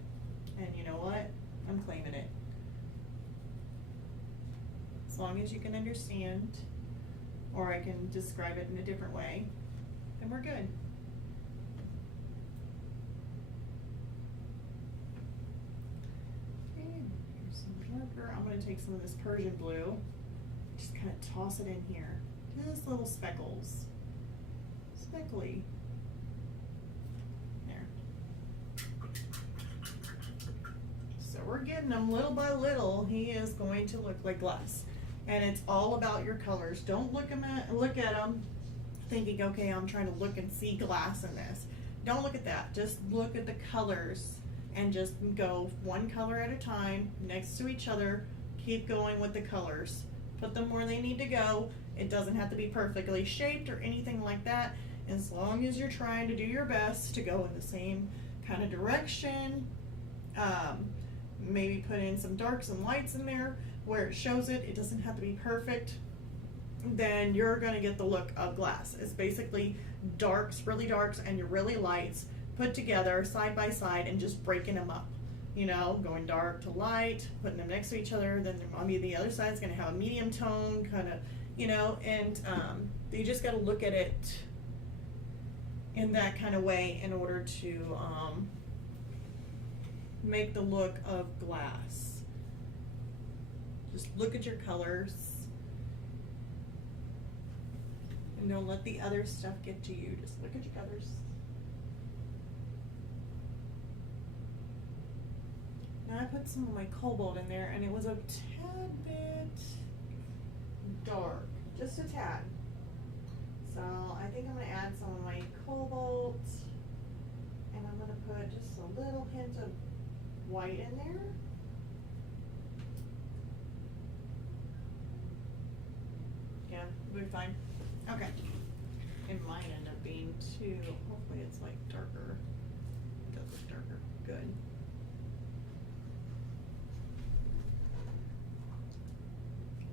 And you know what? I'm claiming it. As long as you can understand, or I can describe it in a different way, then we're good. Okay, here's some darker. I'm going to take some of this Persian blue, just kind of toss it in here. Just little speckles. Speckly. So we're getting them little by little. He is going to look like glass. And it's all about your colors. Don't look at them thinking, okay, I'm trying to look and see glass in this. Don't look at that. Just look at the colors and just go one color at a time next to each other. Keep going with the colors. Put them where they need to go. It doesn't have to be perfectly shaped or anything like that. As long as you're trying to do your best to go in the same kind of direction. Maybe put in some darks and lights in there where it shows it. It doesn't have to be perfect. Then you're going to get the look of glass. It's basically darks, really darks, and your really lights put together side by side and just breaking them up. You know, going dark to light, putting them next to each other. Then maybe the other side is going to have a medium tone, kind of, you know, and you just got to look at it in that kind of way in order to make the look of glass. Just look at your colors and don't let the other stuff get to you. Just look at your colors. Now I put some of my cobalt in there and it was a tad bit dark, just a tad. So I think I'm going to add some of my cobalt and I'm going to put just a little hint of white in there. Yeah, we'll be fine. Okay. It might end up being too, hopefully it's like darker. It does look darker. Good.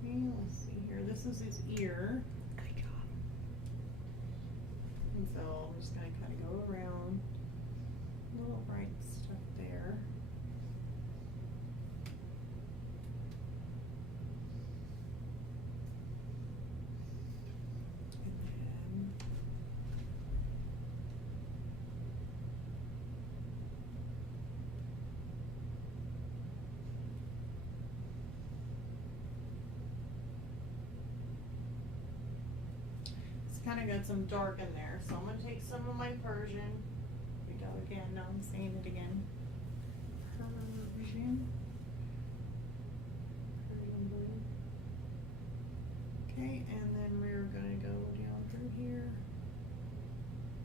Okay, let's see here. This is his ear. And so I'm just going to kind of go around. Little bright stuff there. kind of got some dark in there. So I'm going to take some of my Persian. Here we go again. Now I'm saying it again. Persian blue. Okay, and then we're going to go down through here.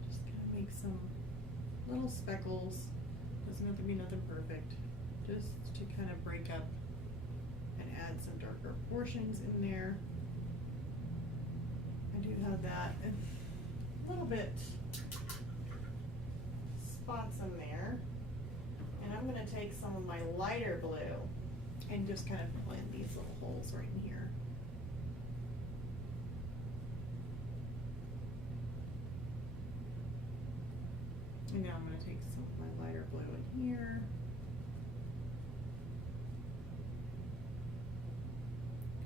Just kind of make some little speckles. Doesn't have to be nothing perfect. Just to kind of break up and add some darker portions in there. I do have that and a little bit spots in there. And I'm going to take some of my lighter blue and just kind of fill in these little holes right in here. And now I'm going to take some of my lighter blue in here.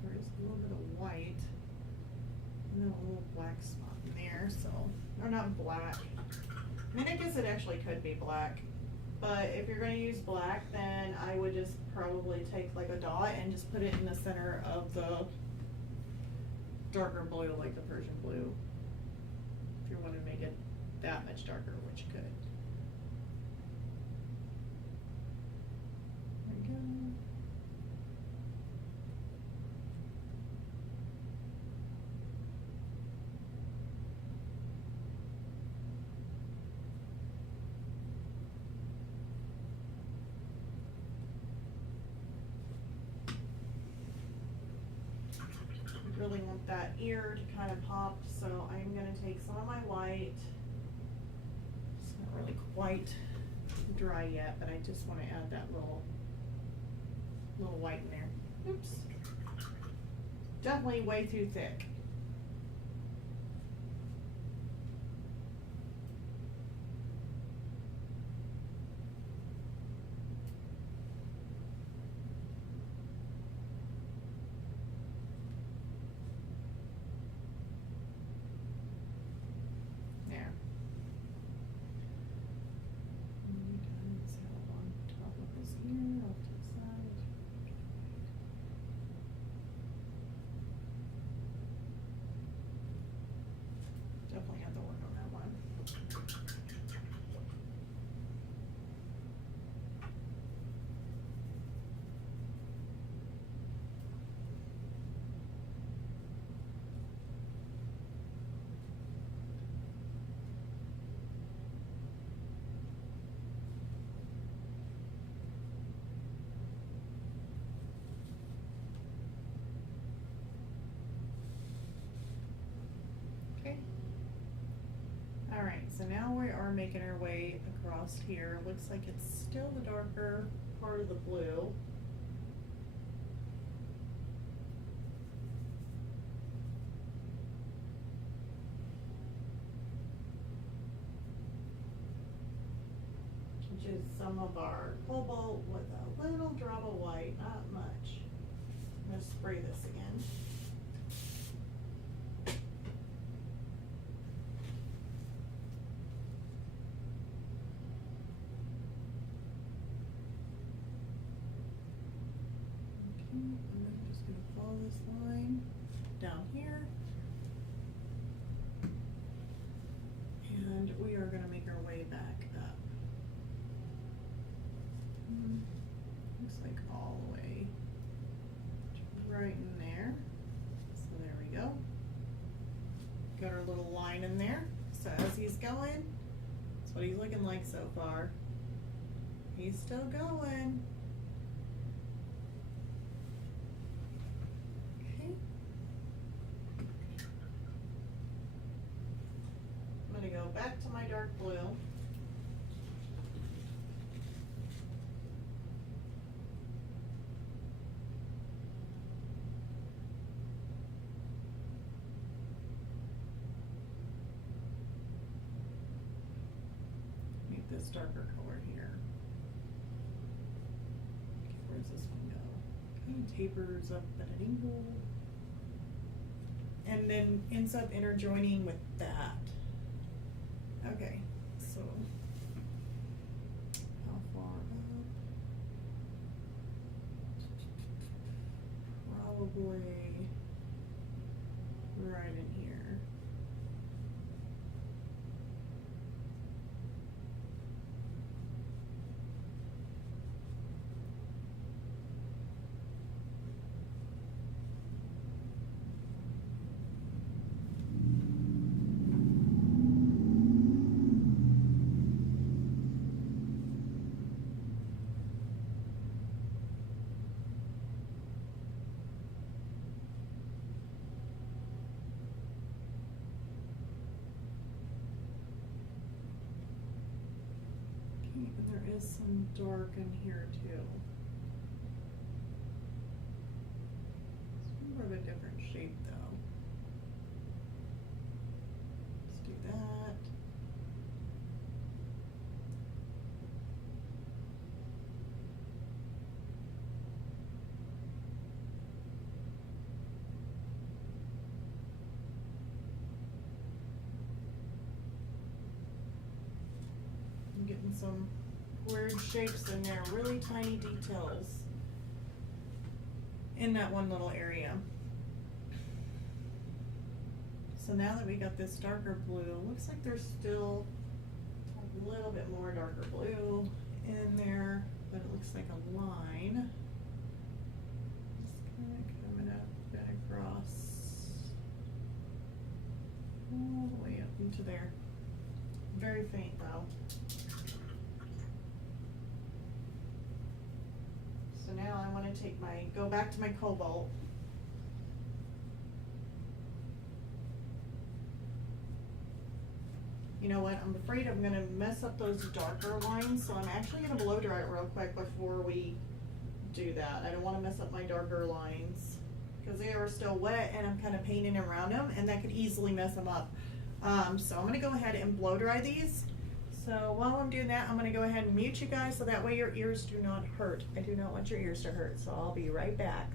There is a little bit of white and then a little black spot in there, so, or not black. I mean, I guess it actually could be black, but if you're going to use black, then I would just probably take like a dot and just put it in the center of the darker blue, like the Persian blue. If you want to make it that much darker, which you could. There we go. Really want that ear to kind of pop, so I'm going to take some of my white. It's not really quite dry yet, but I just want to add that little white in there. Oops. Definitely way too thick. Definitely have to work on that one. Okay. All right, so now we are making our way across here. Looks like it's still the darker part of the blue. Which is some of our cobalt with a little drop of white, not much. I'm going to spray this again. I'm just going to follow this line down here. And we are going to make our way back up. Looks like all the way right in there. So there we go. Got our little line in there. So as he's going, that's what he's looking like so far. He's still going. Go back to my dark blue. Make this darker color here. Okay, where does this one go? Kind of tapers up at an angle. And then ends up interjoining with that. Okay, so how far up? Probably right in here. some dark in here too. It's more of a different shape though. Let's do that. I'm getting some weird shapes in there, really tiny details in that one little area. So now that we got this darker blue, looks like there's still a little bit more darker blue in there, but it looks like a line. Just kind of coming up and across all the way up into there. Very faint though. So now I want to take go back to my cobalt. You know what, I'm afraid I'm going to mess up those darker lines, so I'm actually going to blow dry it real quick before we do that. I don't want to mess up my darker lines because they are still wet and I'm kind of painting around them and that could easily mess them up. So I'm going to go ahead and blow dry these. So while I'm doing that, I'm going to go ahead and mute you guys so that way your ears do not hurt. I do not want your ears to hurt, so I'll be right back.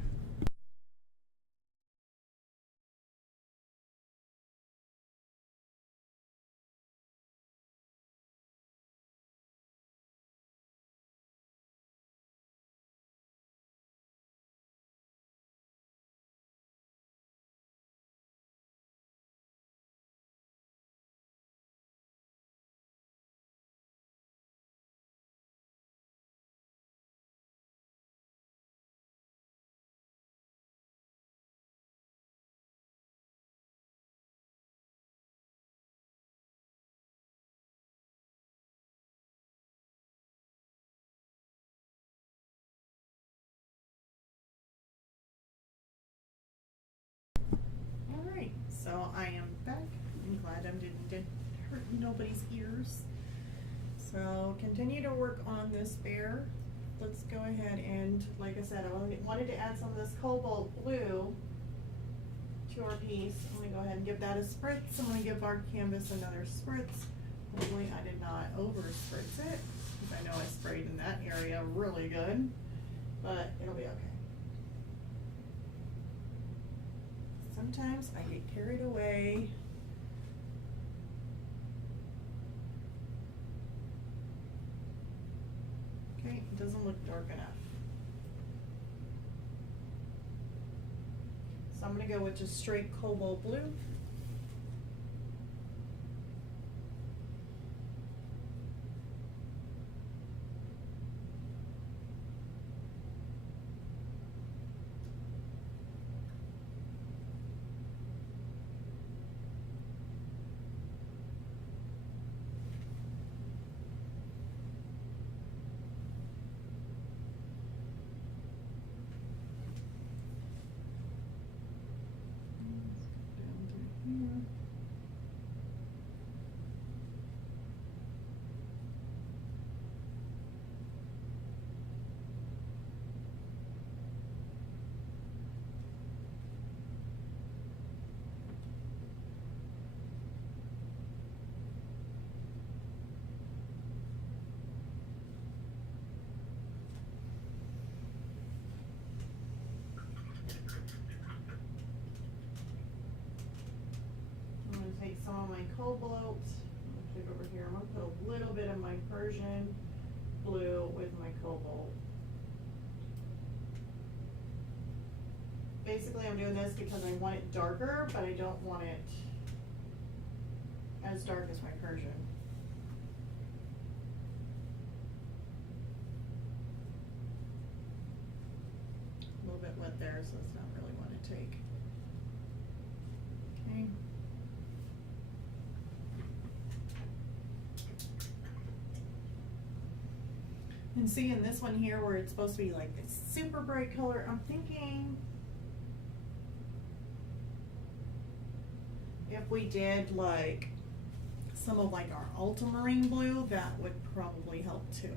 Alright, so I am back. I'm glad I didn't hurt nobody's ears. So continue to work on this bear. Let's go ahead and, like I said, I wanted to add some of this cobalt blue to our piece. I'm going to go ahead and give that a spritz. I'm going to give our canvas another spritz. Hopefully I did not over spritz it, because I know I sprayed in that area really good, but it'll be okay. Sometimes I get carried away. Okay, it doesn't look dark enough. So I'm going to go with just straight cobalt blue. Take some of my cobalt, take over here, I'm going to put a little bit of my Persian blue with my cobalt. Basically I'm doing this because I want it darker, but I don't want it as dark as my Persian. A little bit wet there, so it's not really what to take. Okay. And see in this one here where it's supposed to be like this super bright color, I'm thinking if we did like some of like our ultramarine blue, that would probably help too.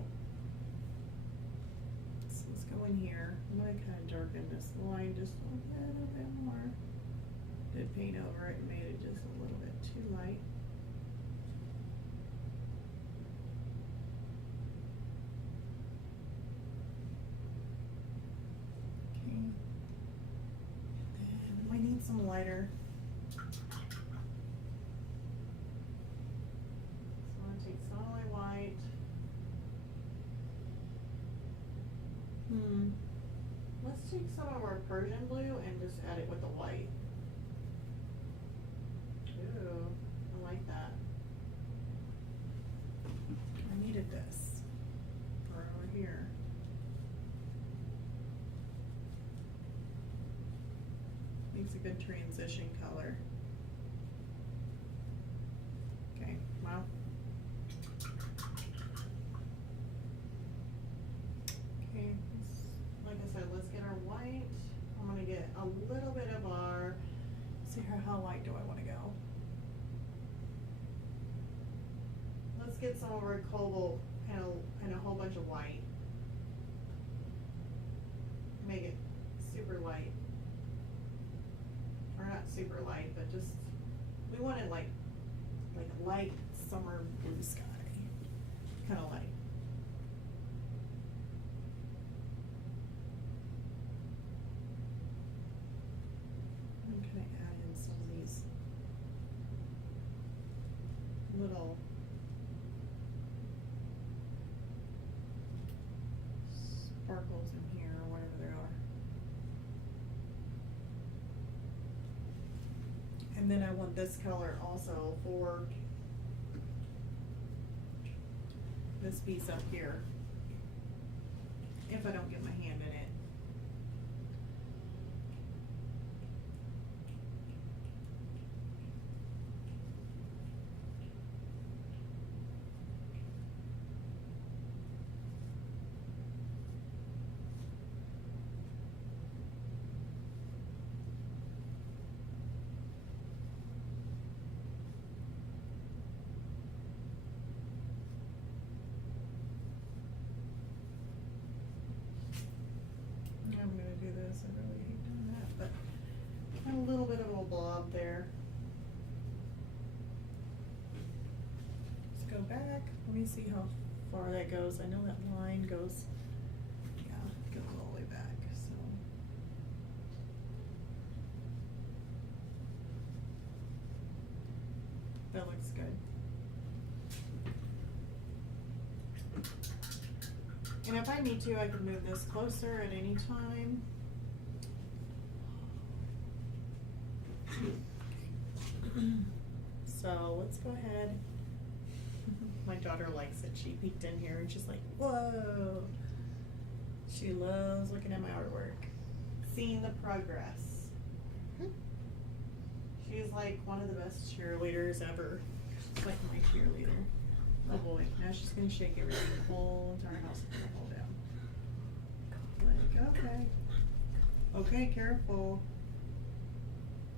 go in here. I'm gonna kind of darken this line just a little bit more. Did paint over it and made it just a little bit too light. Okay. And then we need some lighter. So I'm gonna take some of my white. Let's take some of our Persian blue and just add it with the white. Ooh, I like that. I needed this for over here. Makes a good transition color. Okay, well. Okay, like I said, let's get our white. I'm gonna get a little bit of our, see how light do I wanna go? Let's get some of our cobalt and a whole bunch of white. Make it super light. Or not super light, but just, we want it like a light summer blue sky. Kinda light. I'm gonna add in some of these little sparkles in here, or whatever they are. And then I want this color also for this piece up here, if I don't get my hand in it. I'm gonna do this, I really hate doing that, but a little bit of a blob there. Let's go back, let me see how far that goes. I know that line goes, yeah, it goes all the way back, so. That looks good. And if I need to, I can move this closer at any time. So let's go ahead. My daughter likes it. She peeked in here and she's like, whoa. She loves looking at my artwork, seeing the progress. She's like one of the best cheerleaders ever. She's like my cheerleader. Oh boy, now she's gonna shake everything. The whole entire house is gonna fall down. Like, okay. Okay, careful.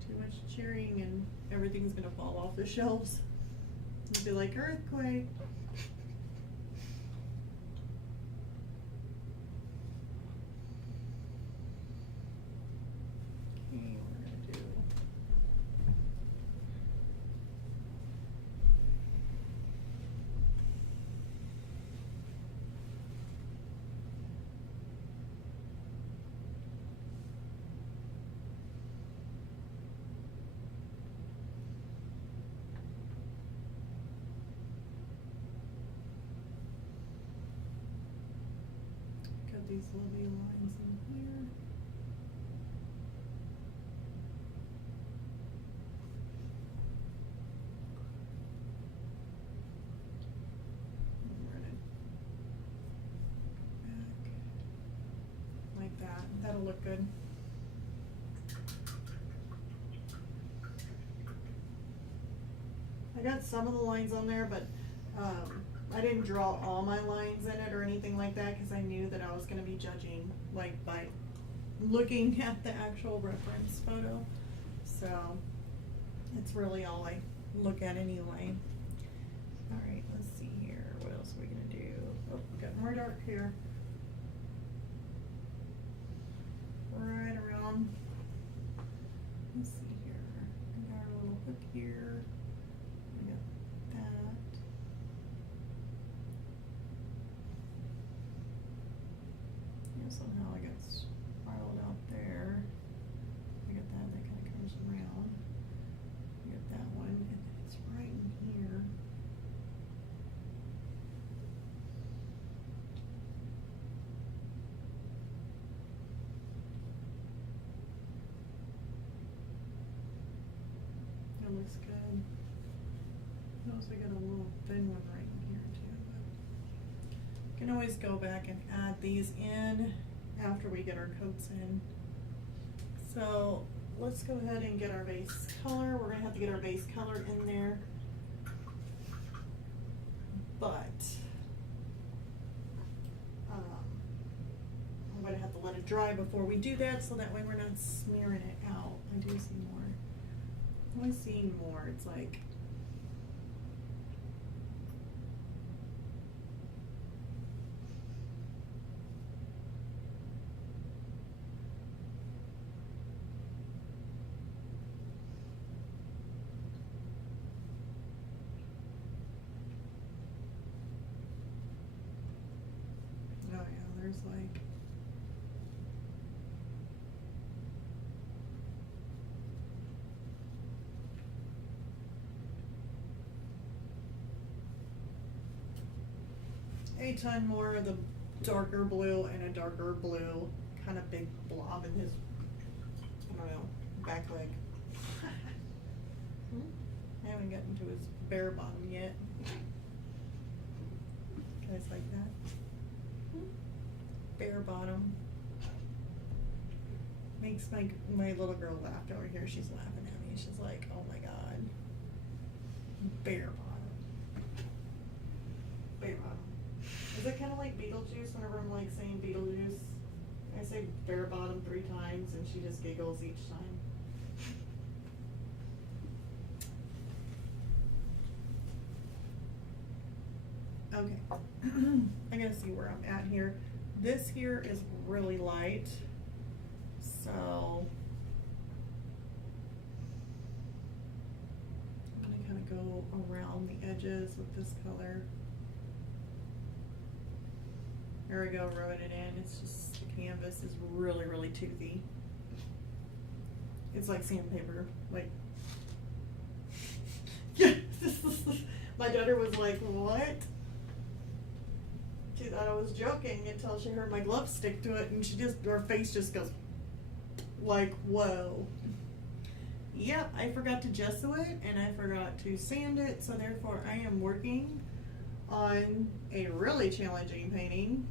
Too much cheering and everything's gonna fall off the shelves. It'll be like earthquake. Okay, we're gonna do. Got these lovely lines in here. Run it back like that. That'll look good. I got some of the lines on there, but I didn't draw all my lines in it or anything like that because I knew that I was going to be judging like by looking at the actual reference photo. So it's really all I look at anyway. All right, let's see here. What else are we going to do? Oh, we got more dark here. somehow I got spiraled out there. I got that kind of comes around. I got that one, and then it's right in here. That looks good. Notice I got a little thin one right in here too. But you can always go back and add these in after we get our coats in. So let's go ahead and get our base color. We're gonna have to get our base color in there. But I'm gonna have to let it dry before we do that, so that way we're not smearing it out. I do see more. I'm always seeing more. It's like there's like a ton more of the darker blue and a darker blue kind of big blob in his, I don't know, back leg. I haven't gotten to his bare bottom yet. Guys like that? Bare bottom. Makes my little girl laugh over here. She's laughing at me. She's like, oh my god. Bare bottom. Bare bottom. Is it kind of like Beetlejuice whenever I'm like saying Beetlejuice? I say bare bottom 3 times and she just giggles each time. Okay. I gotta see where I'm at here. This here is really light, so I'm gonna kind of go around the edges with this color. There we go, rubbing it in. It's just, the canvas is really, really toothy. It's like sandpaper, like, yeah. My daughter was like, what? She thought I was joking until she heard my glove stick to it, and she just, her face just goes like, whoa. Yep, I forgot to gesso it, and I forgot to sand it, so therefore I am working on a really challenging painting,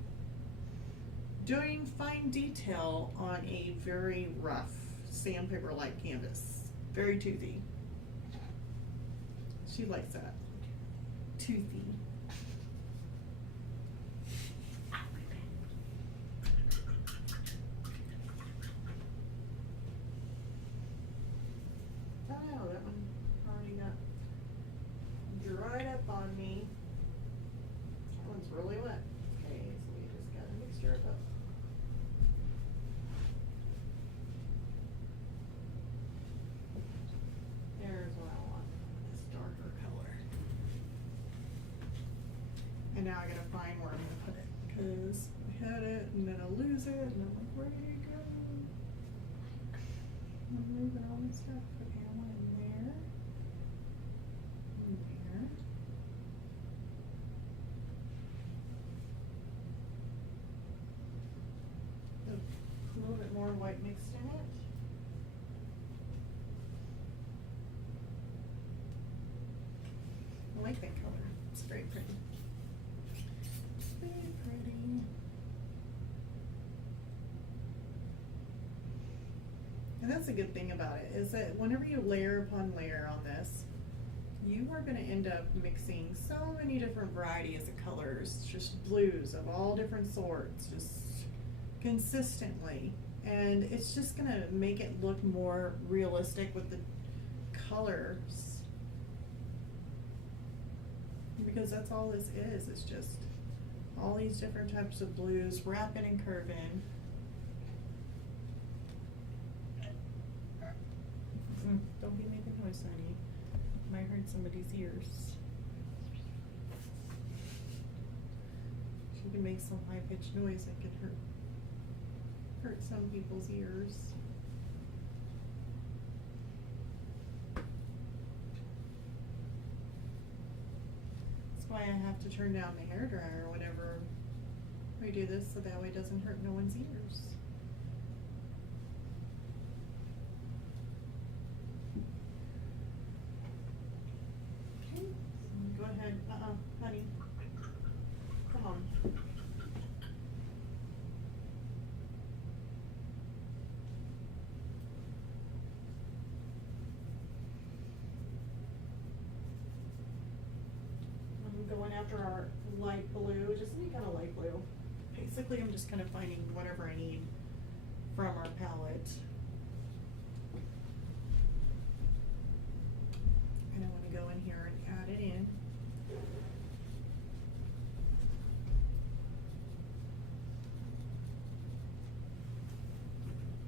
doing fine detail on a very rough sandpaper-like canvas. Very toothy. She likes that. Toothy. On me. That one's really wet. Okay, so we just gotta mixture it up. There's what I want, this darker color. And now I gotta find where I'm gonna put it, because I had it and then I lose it, and I'm like, where did it go? I'm moving all this stuff. Okay, I want it in there. In there. A little bit more white mixed in it. I like that color. It's very pretty. Very pretty. And that's a good thing about it, is that whenever you layer upon layer on this, you are going to end up mixing so many different varieties of colors, just blues of all different sorts, just consistently, and it's just gonna make it look more realistic with the colors, because that's all this is. It's just all these different types of blues wrapping and curving. Don't be making noise, honey. Might hurt somebody's ears. She can make some high-pitched noise that could hurt hurt some people's ears. That's why I have to turn down the hairdryer whenever we do this, so that way it doesn't hurt no one's ears. Okay, so go ahead. Honey. Come on. I'm going after our light blue, just any kind of light blue. Basically, I'm just kind of finding whatever I need from our palette. And I want to go in here and add it in.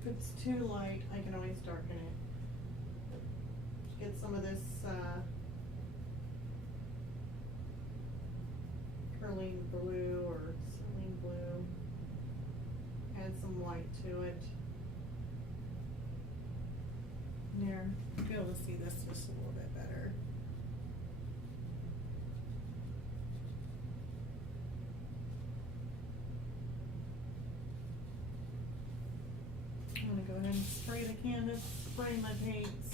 If it's too light, I can always darken it. Get some of this curling blue or celine blue. Add some light to it. There, you'll be able to see this just a little bit better. I'm gonna go ahead and spray the canvas, spray my paints.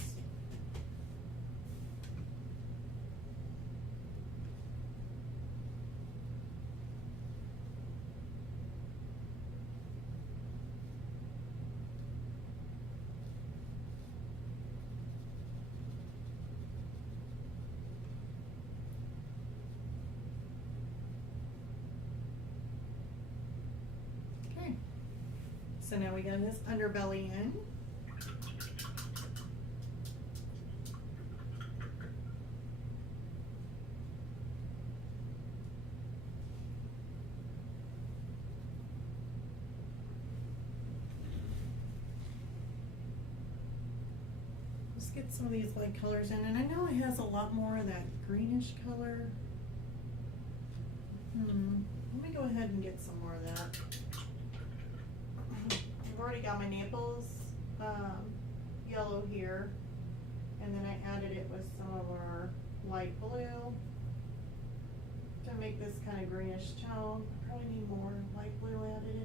So now we got this underbelly in. Let's get some of these light colors in, and I know it has a lot more of that greenish color. Let me go ahead and get some more of that. I've already got my Naples yellow here, and then I added it with some of our light blue to make this kind of greenish tone. I probably need more light blue added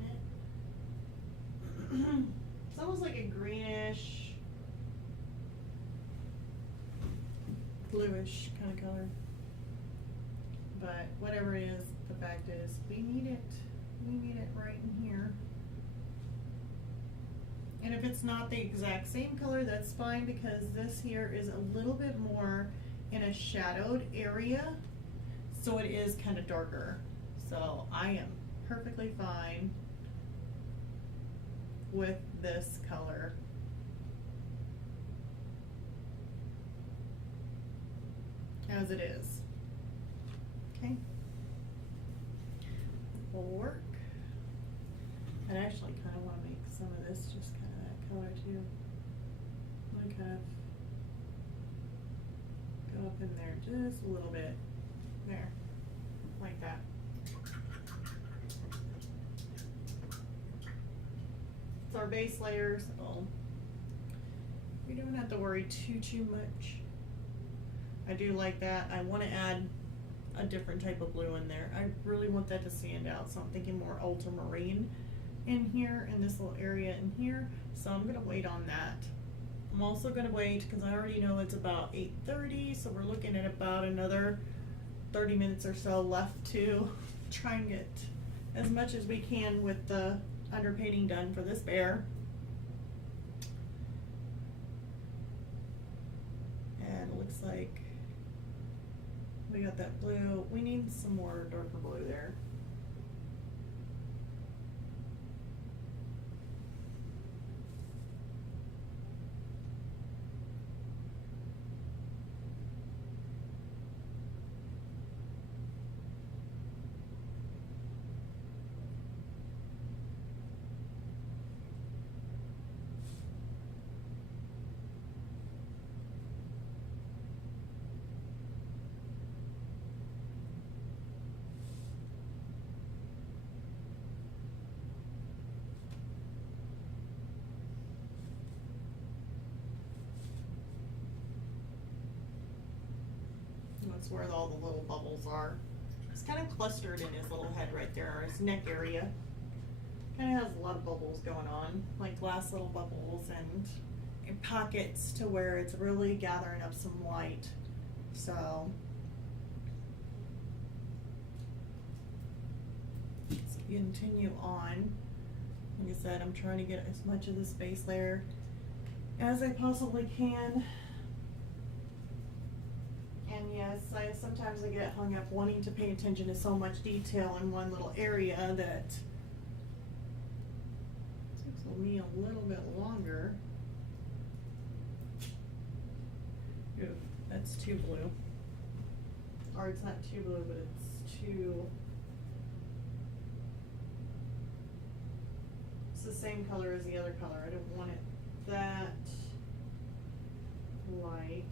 in it. It's almost like a greenish, bluish kind of color. But whatever it is, the fact is we need it. We need it right in here. And if it's not the exact same color, that's fine, because this here is a little bit more in a shadowed area, so it is kind of darker. So I am perfectly fine with this color. As it is. Okay. Will work. I actually kind of want to make some of this just kind of that color too. I'm gonna kind of go up in there just a little bit. There. Like that. It's our base layer, so we don't have to worry too much. I do like that. I want to add a different type of blue in there. I really want that to stand out, so I'm thinking more ultramarine in here, in this little area in here. So I'm gonna wait on that. I'm also gonna wait because I already know it's about 8:30, so we're looking at about another 30 minutes or so left to try and get as much as we can with the underpainting done for this bear. And it looks like we got that blue. We need some more darker blue there. That's where all the little bubbles are. It's kind of clustered in his little head right there, his neck area. Kind of has a lot of bubbles going on, like glass little bubbles and pockets to where it's really gathering up some light. So let's continue on. Like I said, I'm trying to get as much of this base layer as I possibly can. And yes, sometimes I get hung up wanting to pay attention to so much detail in one little area that takes me a little bit longer. Ooh, that's too blue. Or it's not too blue, but it's too... It's the same color as the other color. I don't want it that light.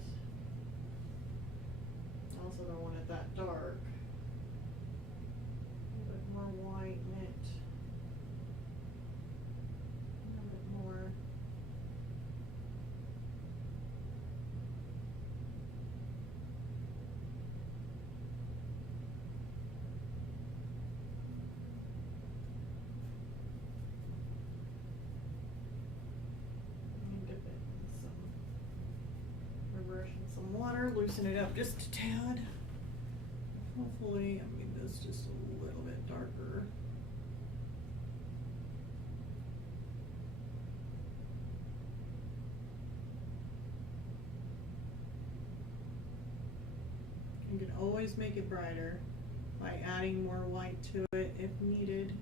I also don't want it that dark. A little bit more white in it. A little bit more. Dip it in some airbrush and some water, loosen it up just a tad. Hopefully, I mean, this just a little bit darker. You can always make it brighter by adding more white to it if needed.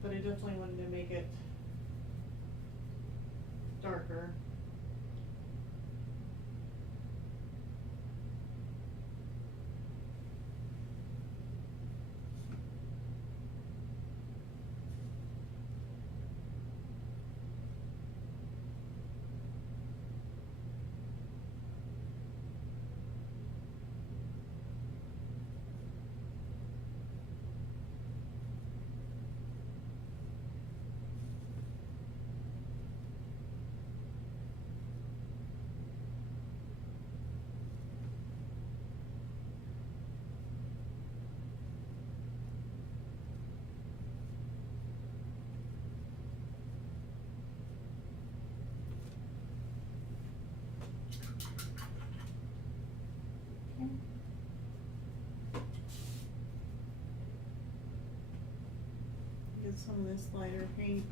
But I definitely wanted to make it darker. Get some of this lighter paint.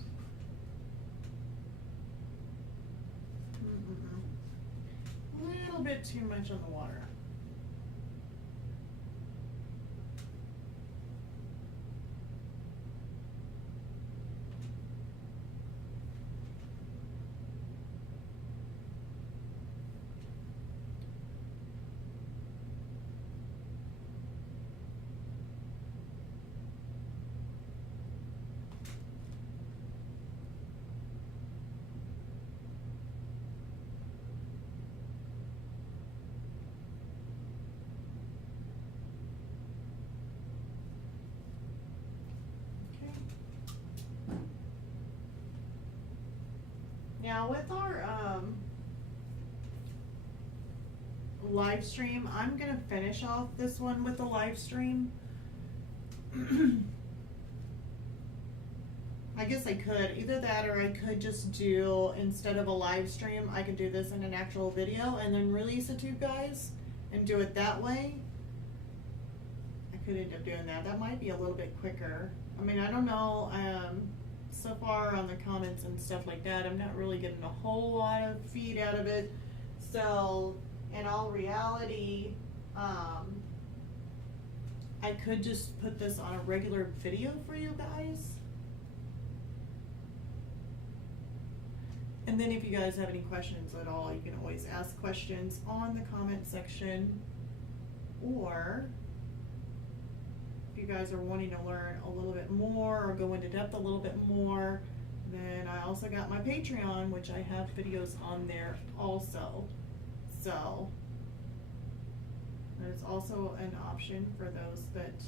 A little bit too much on the water. Now with our live stream, I'm gonna finish off this one with the live stream. I guess I could, either that or I could just do, instead of a live stream, I could do this in an actual video and then release it to you guys and do it that way. I could end up doing that. That might be a little bit quicker. I mean, I don't know. So far on the comments and stuff like that, I'm not really getting a whole lot of feed out of it. So in all reality, I could just put this on a regular video for you guys. And then if you guys have any questions at all, you can always ask questions on the comment section. Or if you guys are wanting to learn a little bit more or go into depth a little bit more, then I also got my Patreon, which I have videos on there also. So there's also an option for those that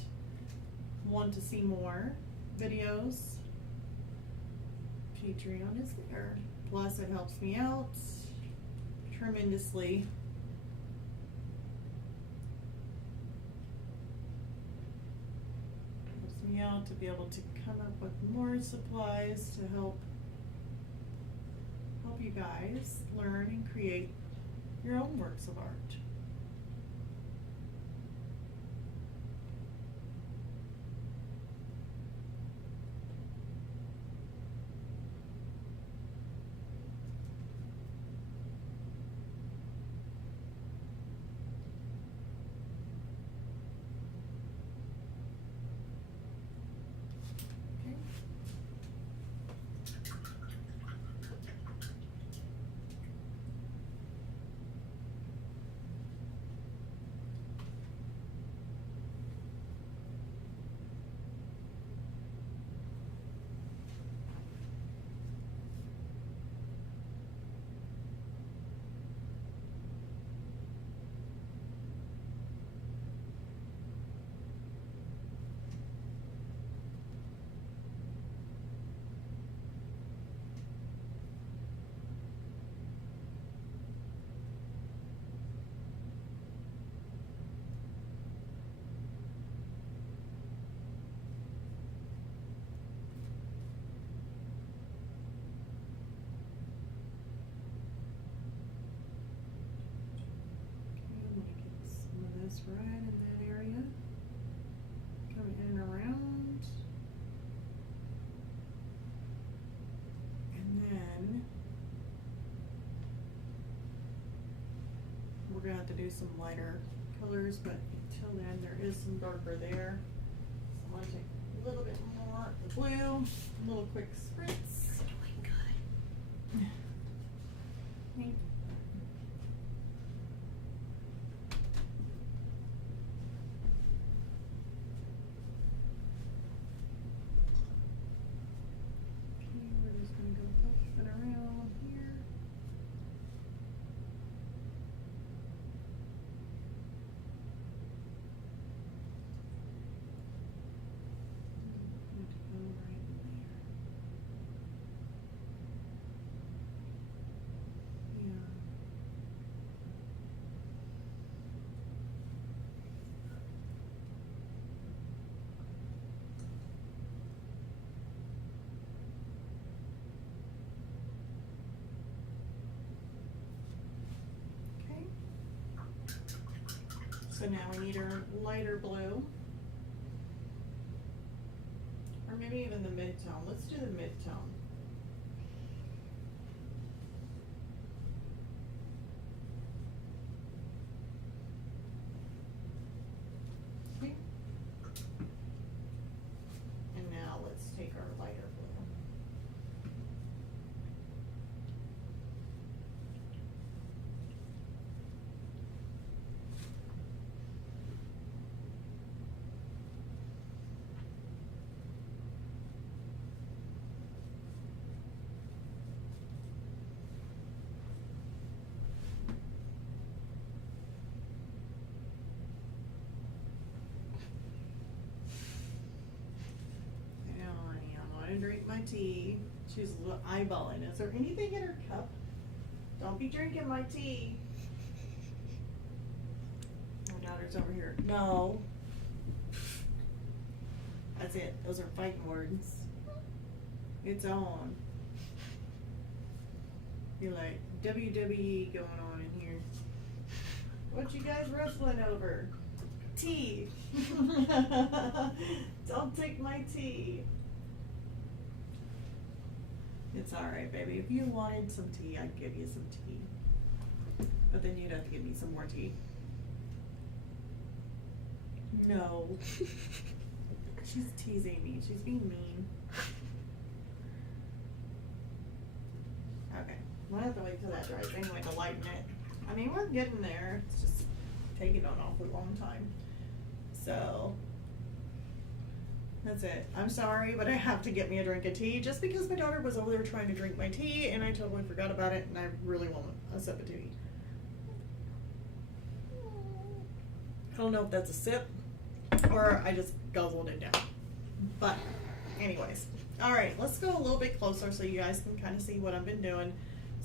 want to see more videos. If tea tree on is there. Plus it helps me out tremendously. Helps me out to be able to come up with more supplies to help you guys learn and create your own works of art. Right in that area, coming in and around, and then we're gonna have to do some lighter colors, but until then there is some darker there, so I'm gonna take a little bit more of the blue, a little quick spritz. Doing good. Thank you. So now we need our lighter blue, or maybe even the mid-tone. Let's do the mid-tone. Okay. And now let's take our lighter blue. Drink my tea. She's eyeballing. Is there anything in her cup? Don't be drinking my tea. My daughter's over here. No. That's it. Those are fighting words. It's on. You're like WWE going on in here. What you guys wrestling over? Tea. Don't take my tea. It's alright, baby. If you wanted some tea, I'd give you some tea. But then you'd have to give me some more tea. No. She's teasing me. She's being mean. Okay. We'll have to wait till that dries anyway to lighten it. I mean, we're getting there. It's just taking on an awful long time. So that's it. I'm sorry, but I have to get me a drink of tea just because my daughter was over there trying to drink my tea and I totally forgot about it and I really want a sip of tea. I don't know if that's a sip or I just guzzled it down. But Anyways, all right, let's go a little bit closer so you guys can kind of see what I've been doing.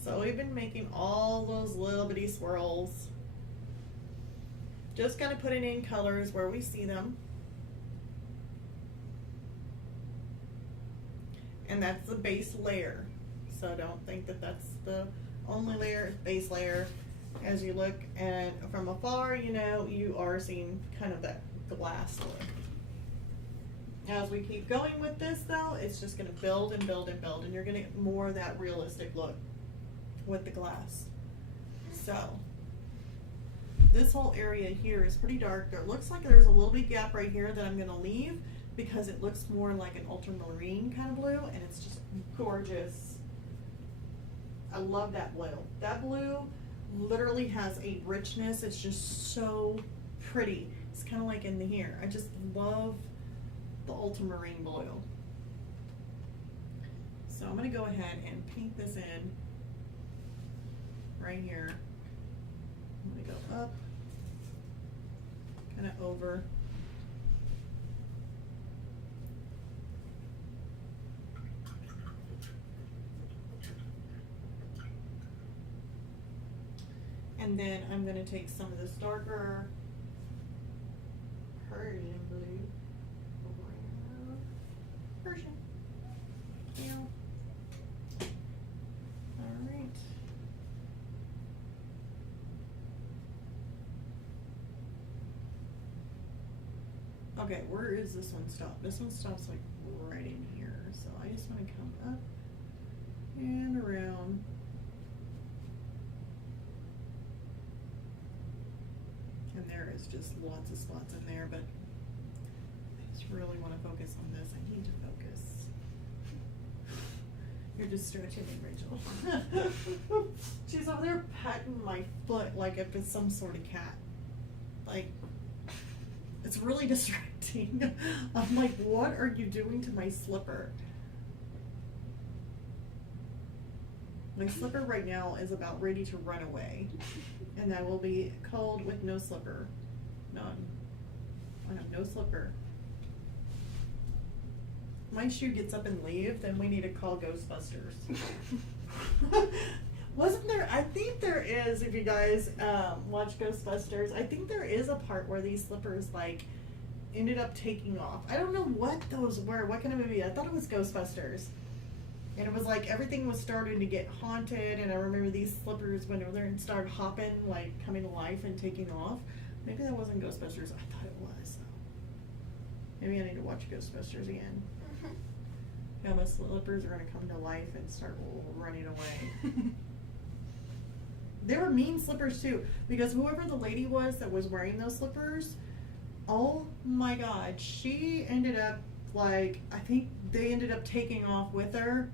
So we've been making all those little bitty swirls. Just kind of putting in colors where we see them. And that's the base layer. So don't think that that's the only layer, base layer. As you look and from afar, you know, you are seeing kind of that glass look. As we keep going with this though, it's just gonna build and build and build, and you're gonna get more of that realistic look with the glass. So this whole area here is pretty dark. There looks like there's a little bit gap right here that I'm gonna leave because it looks more like an ultramarine kind of blue, and it's just gorgeous. I love that blue. That blue literally has a richness. It's just so pretty. It's kind of like in the here. I just love the ultramarine blue. So I'm going to go ahead and paint this in right here. I'm going to go up, kind of over. And then I'm going to take some of this darker Persian blue. Persian. Yeah. Alright. Okay, where is this one stop? This one stops like right in here. So I just want to come up and around. And there is just lots of spots in there, but I just really want to focus on this. I need to focus. You're just stretching me, Rachel. She's over there patting my foot like if it's some sort of cat. Like, it's really distracting. I'm like, what are you doing to my slipper? My slipper right now is about ready to run away. And I will be cold with no slipper. None. I have no slipper. My shoe gets up and leaves, then we need to call Ghostbusters. Wasn't there, I think there is, if you guys watch Ghostbusters, I think there is a part where these slippers like ended up taking off. I don't know what those were, what kind of movie. I thought it was Ghostbusters. And it was like everything was starting to get haunted, and I remember these slippers when they started hopping, like coming to life and taking off. Maybe that wasn't Ghostbusters. I thought it was. Maybe I need to watch Ghostbusters again. Yeah, my slippers are going to come to life and start running away. They were mean slippers too, because whoever the lady was that was wearing those slippers, oh my God, she ended up like, I think they ended up taking off with her.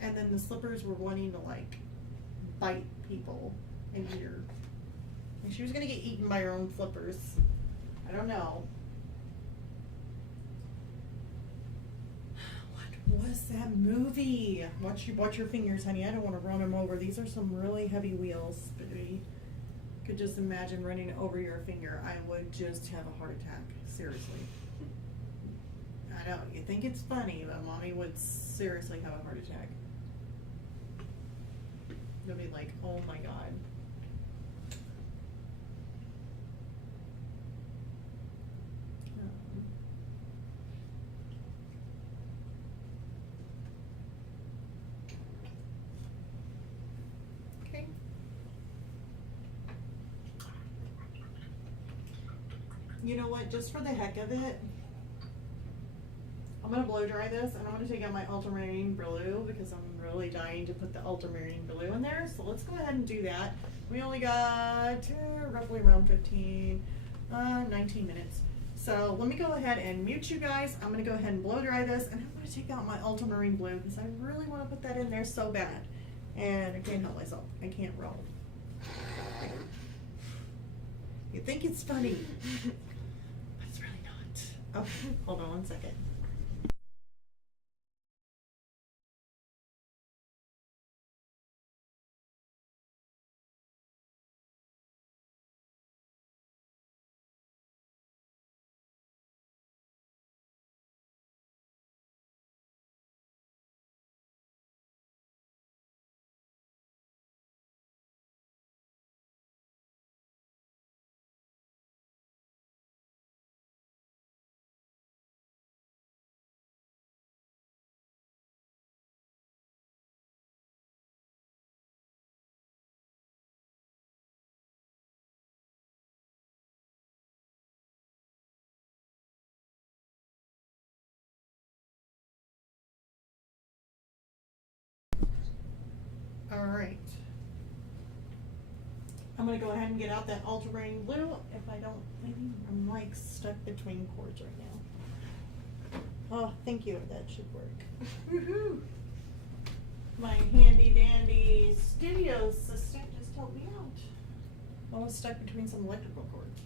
And then the slippers were wanting to like bite people and eat her. And she was gonna get eaten by her own flippers. I don't know. What was that movie? Watch your fingers, honey. I don't want to run them over. These are some really heavy wheels. But you could just imagine running over your finger. I would just have a heart attack. Seriously. I know, you think it's funny, but mommy would seriously have a heart attack. You'll be like, oh my God. Okay. You know what, just for the heck of it, I'm going to blow dry this, and I'm going to take out my ultramarine blue because I'm really dying to put the ultramarine blue in there. So let's go ahead and do that. We only got roughly around 19 minutes. So let me go ahead and mute you guys. I'm going to go ahead and blow dry this, and I'm going to take out my ultramarine blue because I really want to put that in there so bad. And I can't help myself. I can't roll. You think it's funny, but it's really not. Okay, hold on one second. All right. I'm gonna go ahead and get out that ultramarine blue. If I don't, maybe I'm like stuck between cords right now. Oh, thank you. That should work. Woohoo! My handy dandy studio assistant just helped me out. I was stuck between some electrical cords.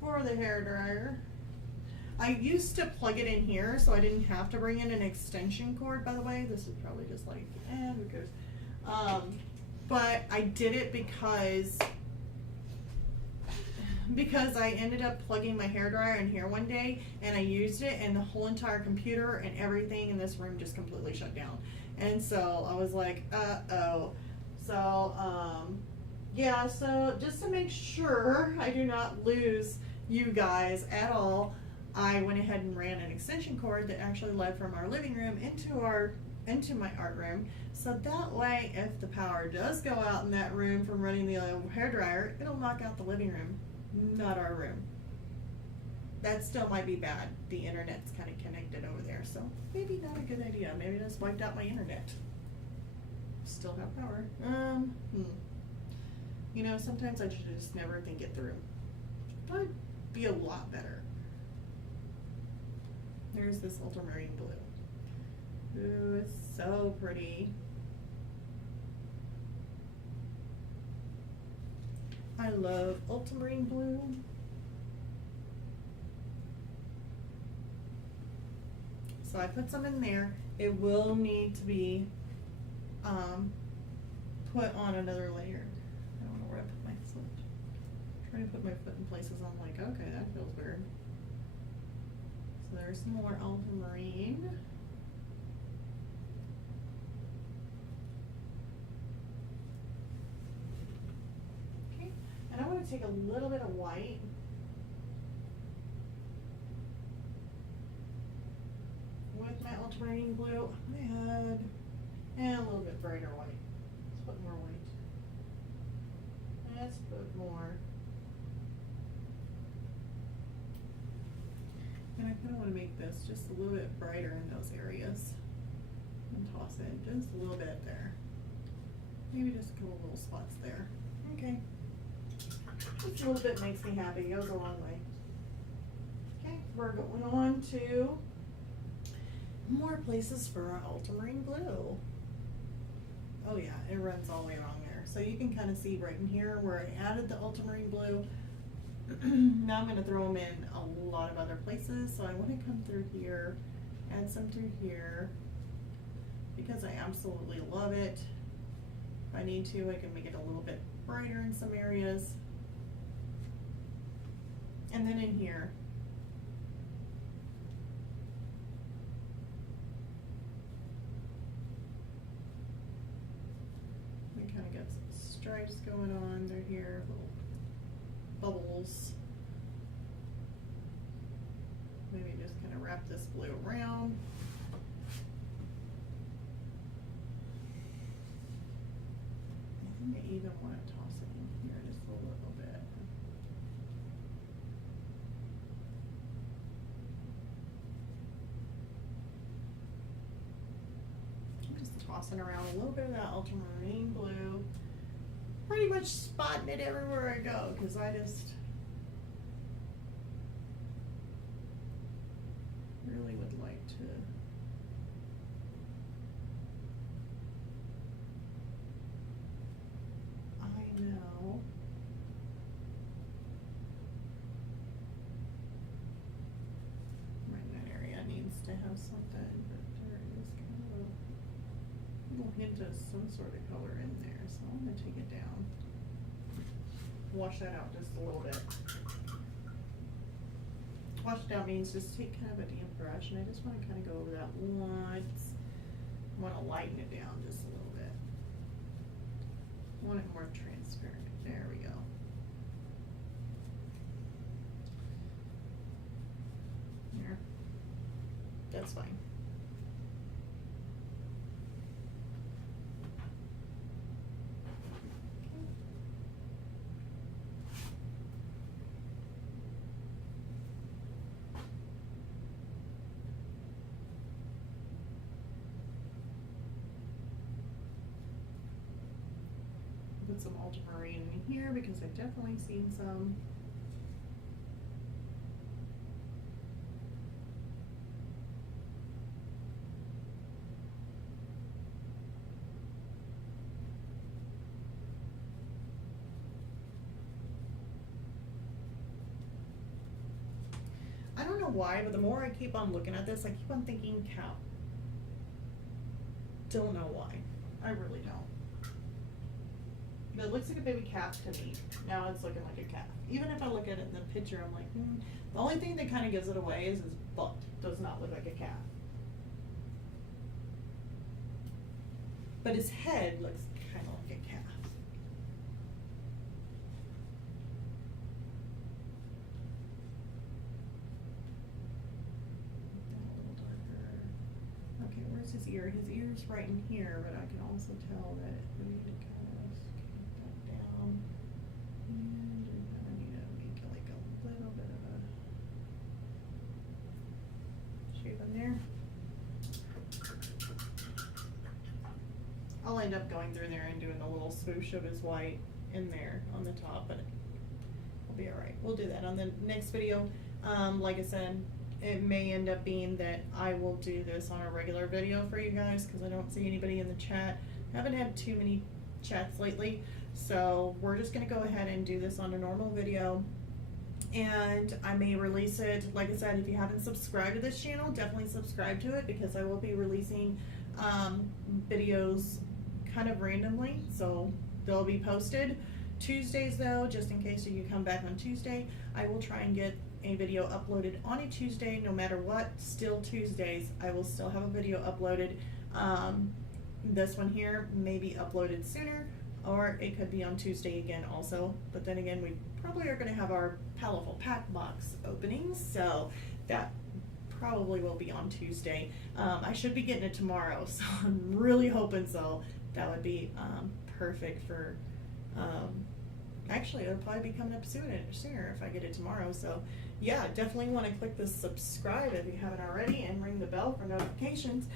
For the hairdryer, I used to plug it in here so I didn't have to bring in an extension cord, by the way. This is probably just like, who cares? But I did it because I ended up plugging my hairdryer in here one day and I used it and the whole entire computer and everything in this room just completely shut down. And so I was like, uh-oh. So, yeah, so just to make sure I do not lose you guys at all, I went ahead and ran an extension cord that actually led from our living room into my art room. So that way, if the power does go out in that room from running the hairdryer, it'll knock out the living room, not our room. That still might be bad. The internet's kind of connected over there, so maybe not a good idea. Maybe I just wiped out my internet. Still have power. You know, sometimes I should just never think it through. Would be a lot better. There's this ultramarine blue. Ooh, it's so pretty. I love ultramarine blue. So I put some in there. It will need to be put on another layer. I don't know where I put my foot. I'm trying to put my foot in places I'm like, okay, that feels weird. So there's some more ultramarine. Okay, and I want to take a little bit of white. With my ultramarine blue, I had and a little bit brighter white. Let's put more white. Let's put more. And I kind of want to make this just a little bit brighter in those areas. And toss in just a little bit there. Maybe just a couple little spots there. Okay. Just a little bit makes me happy. Goes a long way. Okay, we're going on to more places for our ultramarine blue. Oh yeah, it runs all the way along there. So you can kind of see right in here where I added the ultramarine blue. Now I'm going to throw them in a lot of other places. So I want to come through here, add some through here, because I absolutely love it. If I need to, I can make it a little bit brighter in some areas. And then in here. We kind of got some stripes going on. They're here, little bubbles. Maybe just kind of wrap this blue around. I think I even want to toss it in here just a little bit. I'm just tossing around a little bit of that ultramarine blue. Pretty much spotting it everywhere I go because I just really would like to know right in that area needs to have something, but there is kind of a little hint of some sort of color in there, so I'm going to take it down, wash that out just a little bit. Wash it out means just take kind of a damp brush, and I just want to kind of go over that once. I want to lighten it down just a little bit. I want it more transparent. There we go. There. That's fine. some ultramarine in here because I've definitely seen some. I don't know why, but the more I keep on looking at this, I keep on thinking cow. Don't know why. I really don't. But it looks like a baby calf to me. Now it's looking like a calf. Even if I look at it in the picture, I'm like, The only thing that kind of gives it away is his butt. Does not look like a calf. But his head looks kind of like a calf. Okay, where's his ear? His ear's right in here, but I can also tell that we need to kind of scoot that down. And we kind of need to make like a little bit of a shape in there. I'll end up going through there and doing a little swoosh of his white in there on the top, but it'll be alright. We'll do that on the next video. Like I said, it may end up being that I will do this on a regular video for you guys because I don't see anybody in the chat. I haven't had too many chats lately, so we're just going to go ahead and do this on a normal video, and I may release it. Like I said, if you haven't subscribed to this channel, definitely subscribe to it because I will be releasing videos kind of randomly, so they'll be posted Tuesdays though, just in case you come back on Tuesday. I will try and get a video uploaded on a Tuesday no matter what. Still Tuesdays I will still have a video uploaded. This one here may be uploaded sooner, or it could be on Tuesday again also, but then again we probably are going to have our Powerful Pack box openings, so that probably will be on Tuesday. I should be getting it tomorrow, so I'm really hoping so. That would be perfect for actually it'll probably be coming up sooner if I get it tomorrow. So yeah, definitely want to click the subscribe if you haven't already, and ring the bell for notifications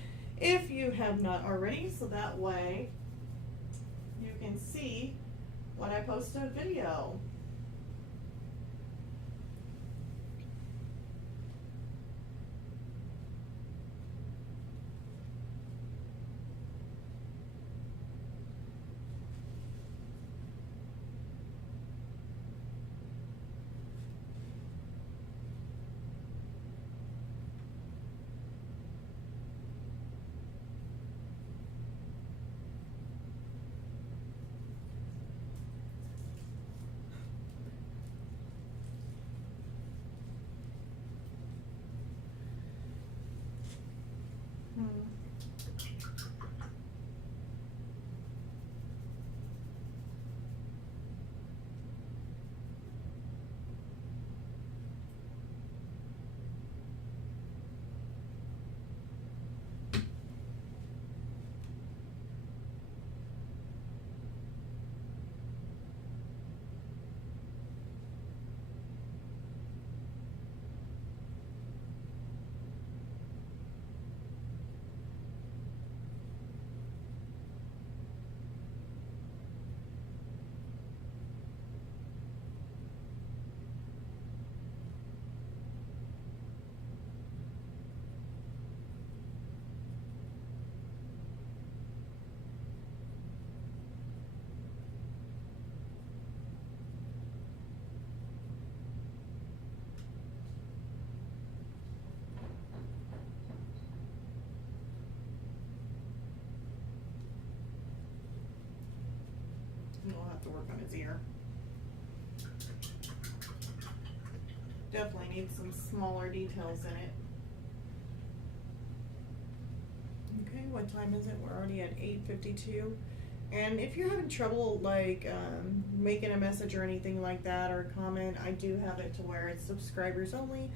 if you have not already, so that way you can see when I post a video. We'll have to work on his ear. Definitely needs some smaller details in it. Okay, what time is it? We're already at 8:52. And if you're having trouble like making a message or anything like that, or a comment, I do have it to where it's subscribers only,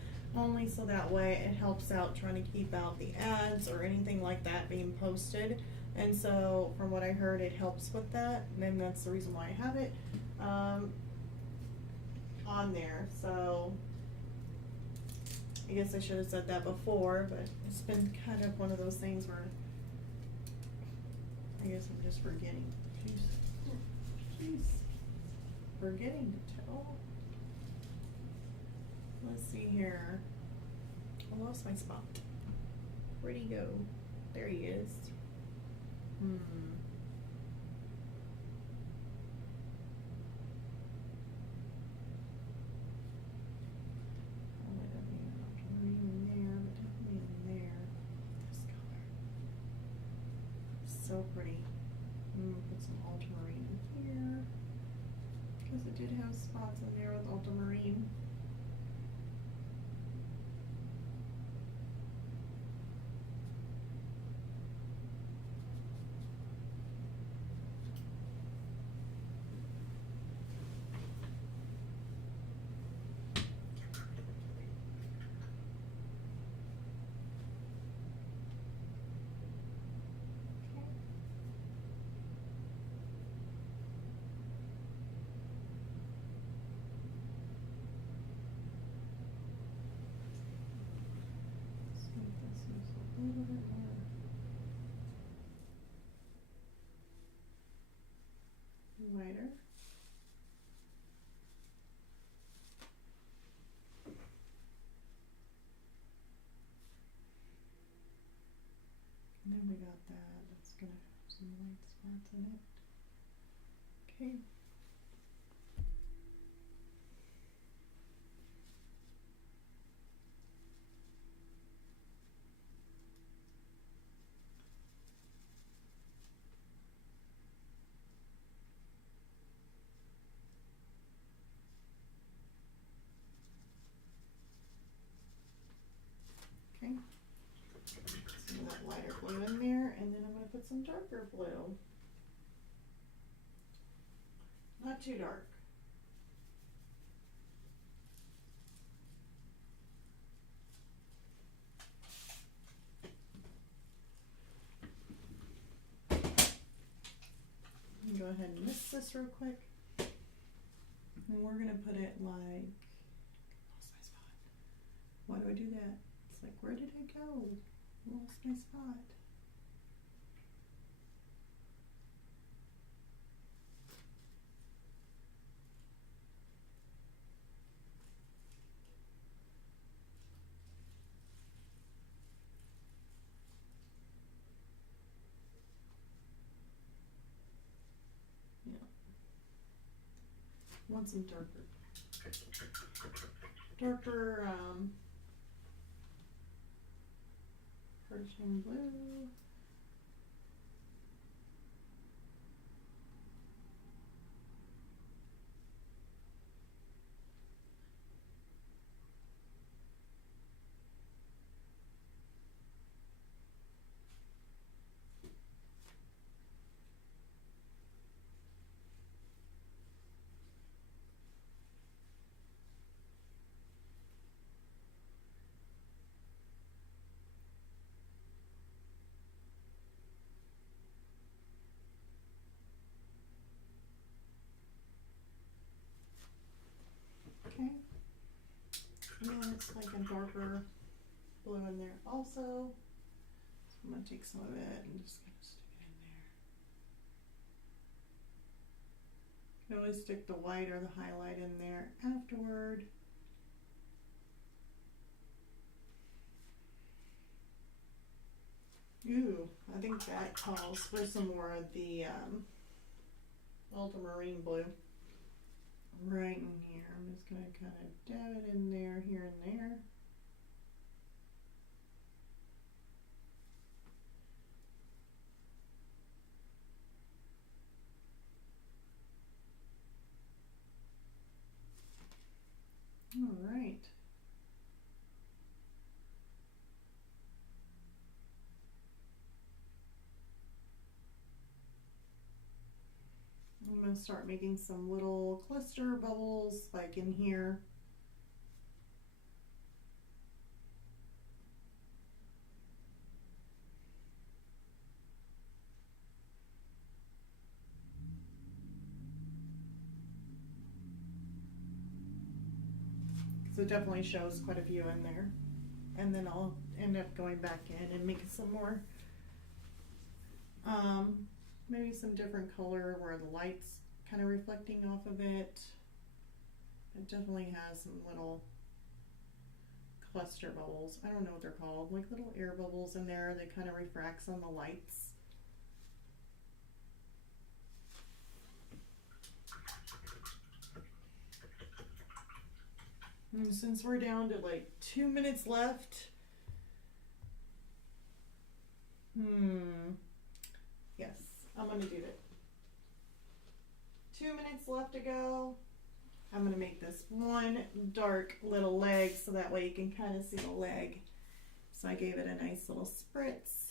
so that way it helps out trying to keep out the ads or anything like that being posted. And so from what I heard, it helps with that, and that's the reason why I have it on there. So I guess I should have said that before, but it's been kind of one of those things where I guess I'm just forgetting. Jeez. He's forgetting to tell. Let's see here. I lost my spot. Where'd he go? There he is. So pretty. I'm gonna put some ultramarine in here because it did have spots in there with ultramarine. Lighter. And then we got that. That's gonna have some light spots in it. Okay. Okay. Some of that lighter blue in there, and then I'm going to put some darker blue. Not too dark. Go ahead and mix this real quick. And we're going to put it like, lost my spot. Why do I do that? It's like, where did I go? Lost my spot. Yeah. Want some darker Persian blue. Okay, and it's like a darker blue in there also. So I'm going to take some of it and just kind of stick it in there. You can always stick the white or the highlight in there afterward. Ooh, I think that calls for some more of the ultramarine blue. Right in here. I'm just going to kind of dab it in there, here and there. All right. I'm going to start making some little cluster bubbles like in here. So it definitely shows quite a few in there. And then I'll end up going back in and making some more, maybe some different color where the lights kind of reflecting off of it. It definitely has some little cluster bubbles. I don't know what they're called, like little air bubbles in there that kind of refracts on the lights. And since we're down to like 2 minutes left, yes, I'm gonna do it. 2 minutes left to go. I'm gonna make this one dark little leg so that way you can kind of see the leg. So I gave it a nice little spritz.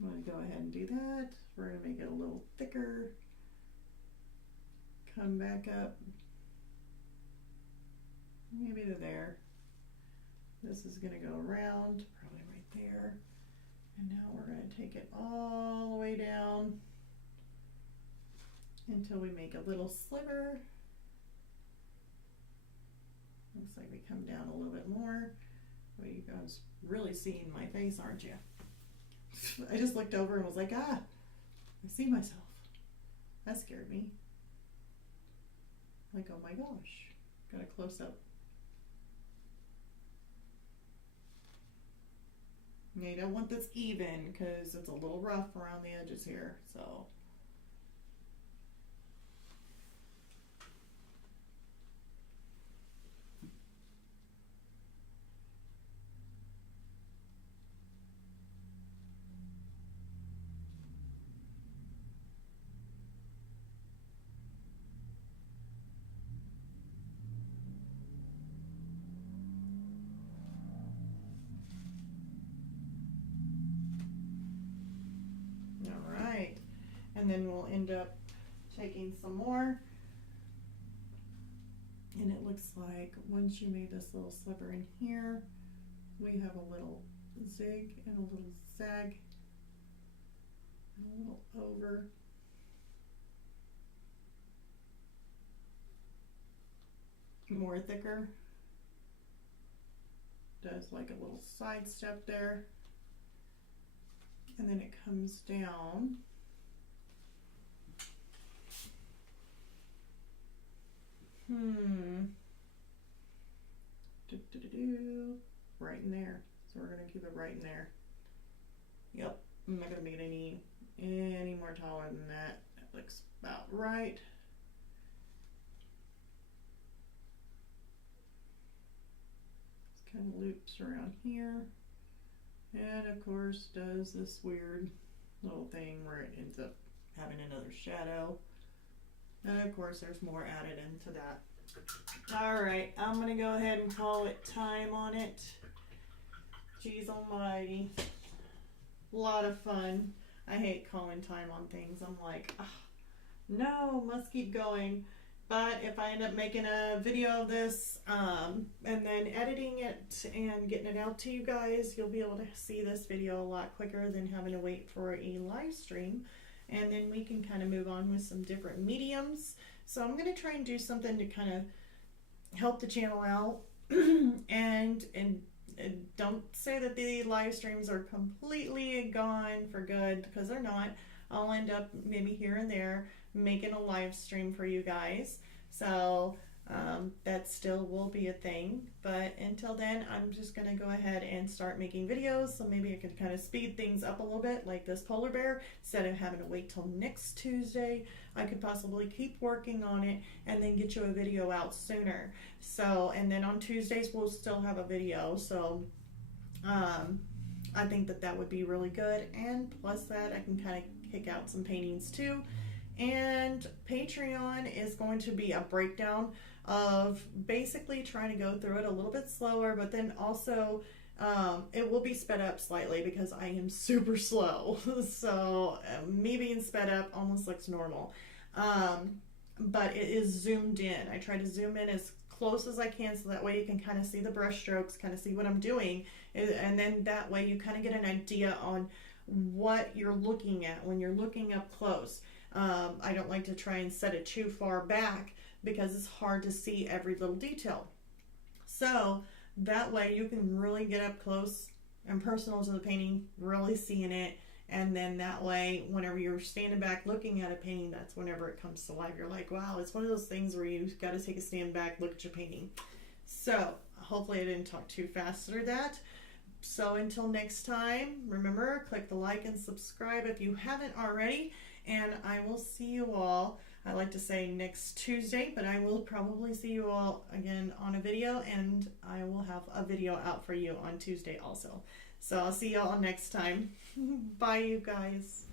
I'm gonna go ahead and do that. We're gonna make it a little thicker. Come back up. Maybe to there. This is gonna go around, probably right there. And now we're gonna take it all the way down until we make a little sliver. Looks like we come down a little bit more. Well, you guys really seeing my face, aren't you? I just looked over and was like, ah, I see myself. That scared me. Like, oh my gosh, got a close up. Now you don't want this even because it's a little rough around the edges here, so. And then we'll end up taking some more. And it looks like once you made this little sliver in here, we have a little zig and a little zag and a little over. More thicker. Does like a little side step there. And then it comes down. Right in there. So we're gonna keep it right in there. Yep. I'm not gonna make it any more taller than that. That looks about right. Just kind of loops around here. And of course does this weird little thing where it ends up having another shadow. And of course there's more added into that. Alright, I'm gonna go ahead and call it time on it. Jeez almighty. A lot of fun. I hate calling time on things. I'm like, no, must keep going. But if I end up making a video of this and then editing it and getting it out to you guys, you'll be able to see this video a lot quicker than having to wait for a live stream. And then we can kind of move on with some different mediums. So I'm going to try and do something to kind of help the channel out. and don't say that the live streams are completely gone for good, because they're not. I'll end up maybe here and there making a live stream for you guys. So that still will be a thing. But until then, I'm just going to go ahead and start making videos. So maybe I can kind of speed things up a little bit, like this polar bear. Instead of having to wait till next Tuesday, I could possibly keep working on it and then get you a video out sooner. So, and then on Tuesdays, we'll still have a video. So I think that that would be really good. And plus that, I can kind of kick out some paintings too. And Patreon is going to be a breakdown of basically trying to go through it a little bit slower, but then also it will be sped up slightly because I am super slow. So me being sped up almost looks normal. But it is zoomed in. I try to zoom in as close as I can so that way you can kind of see the brush strokes, kind of see what I'm doing. And then that way you kind of get an idea on what you're looking at when you're looking up close. I don't like to try and set it too far back because it's hard to see every little detail. So that way you can really get up close and personal to the painting, really seeing it And then that way, whenever you're standing back looking at a painting, that's whenever it comes to life. You're like, wow, it's one of those things where you've got to take a stand back, look at your painting. So hopefully I didn't talk too fast or that. So until next time, remember, click the like and subscribe if you haven't already. And I will see you all, I like to say next Tuesday, but I will probably see you all again on a video, and I will have a video out for you on Tuesday also. So I'll see you all next time. Bye, you guys.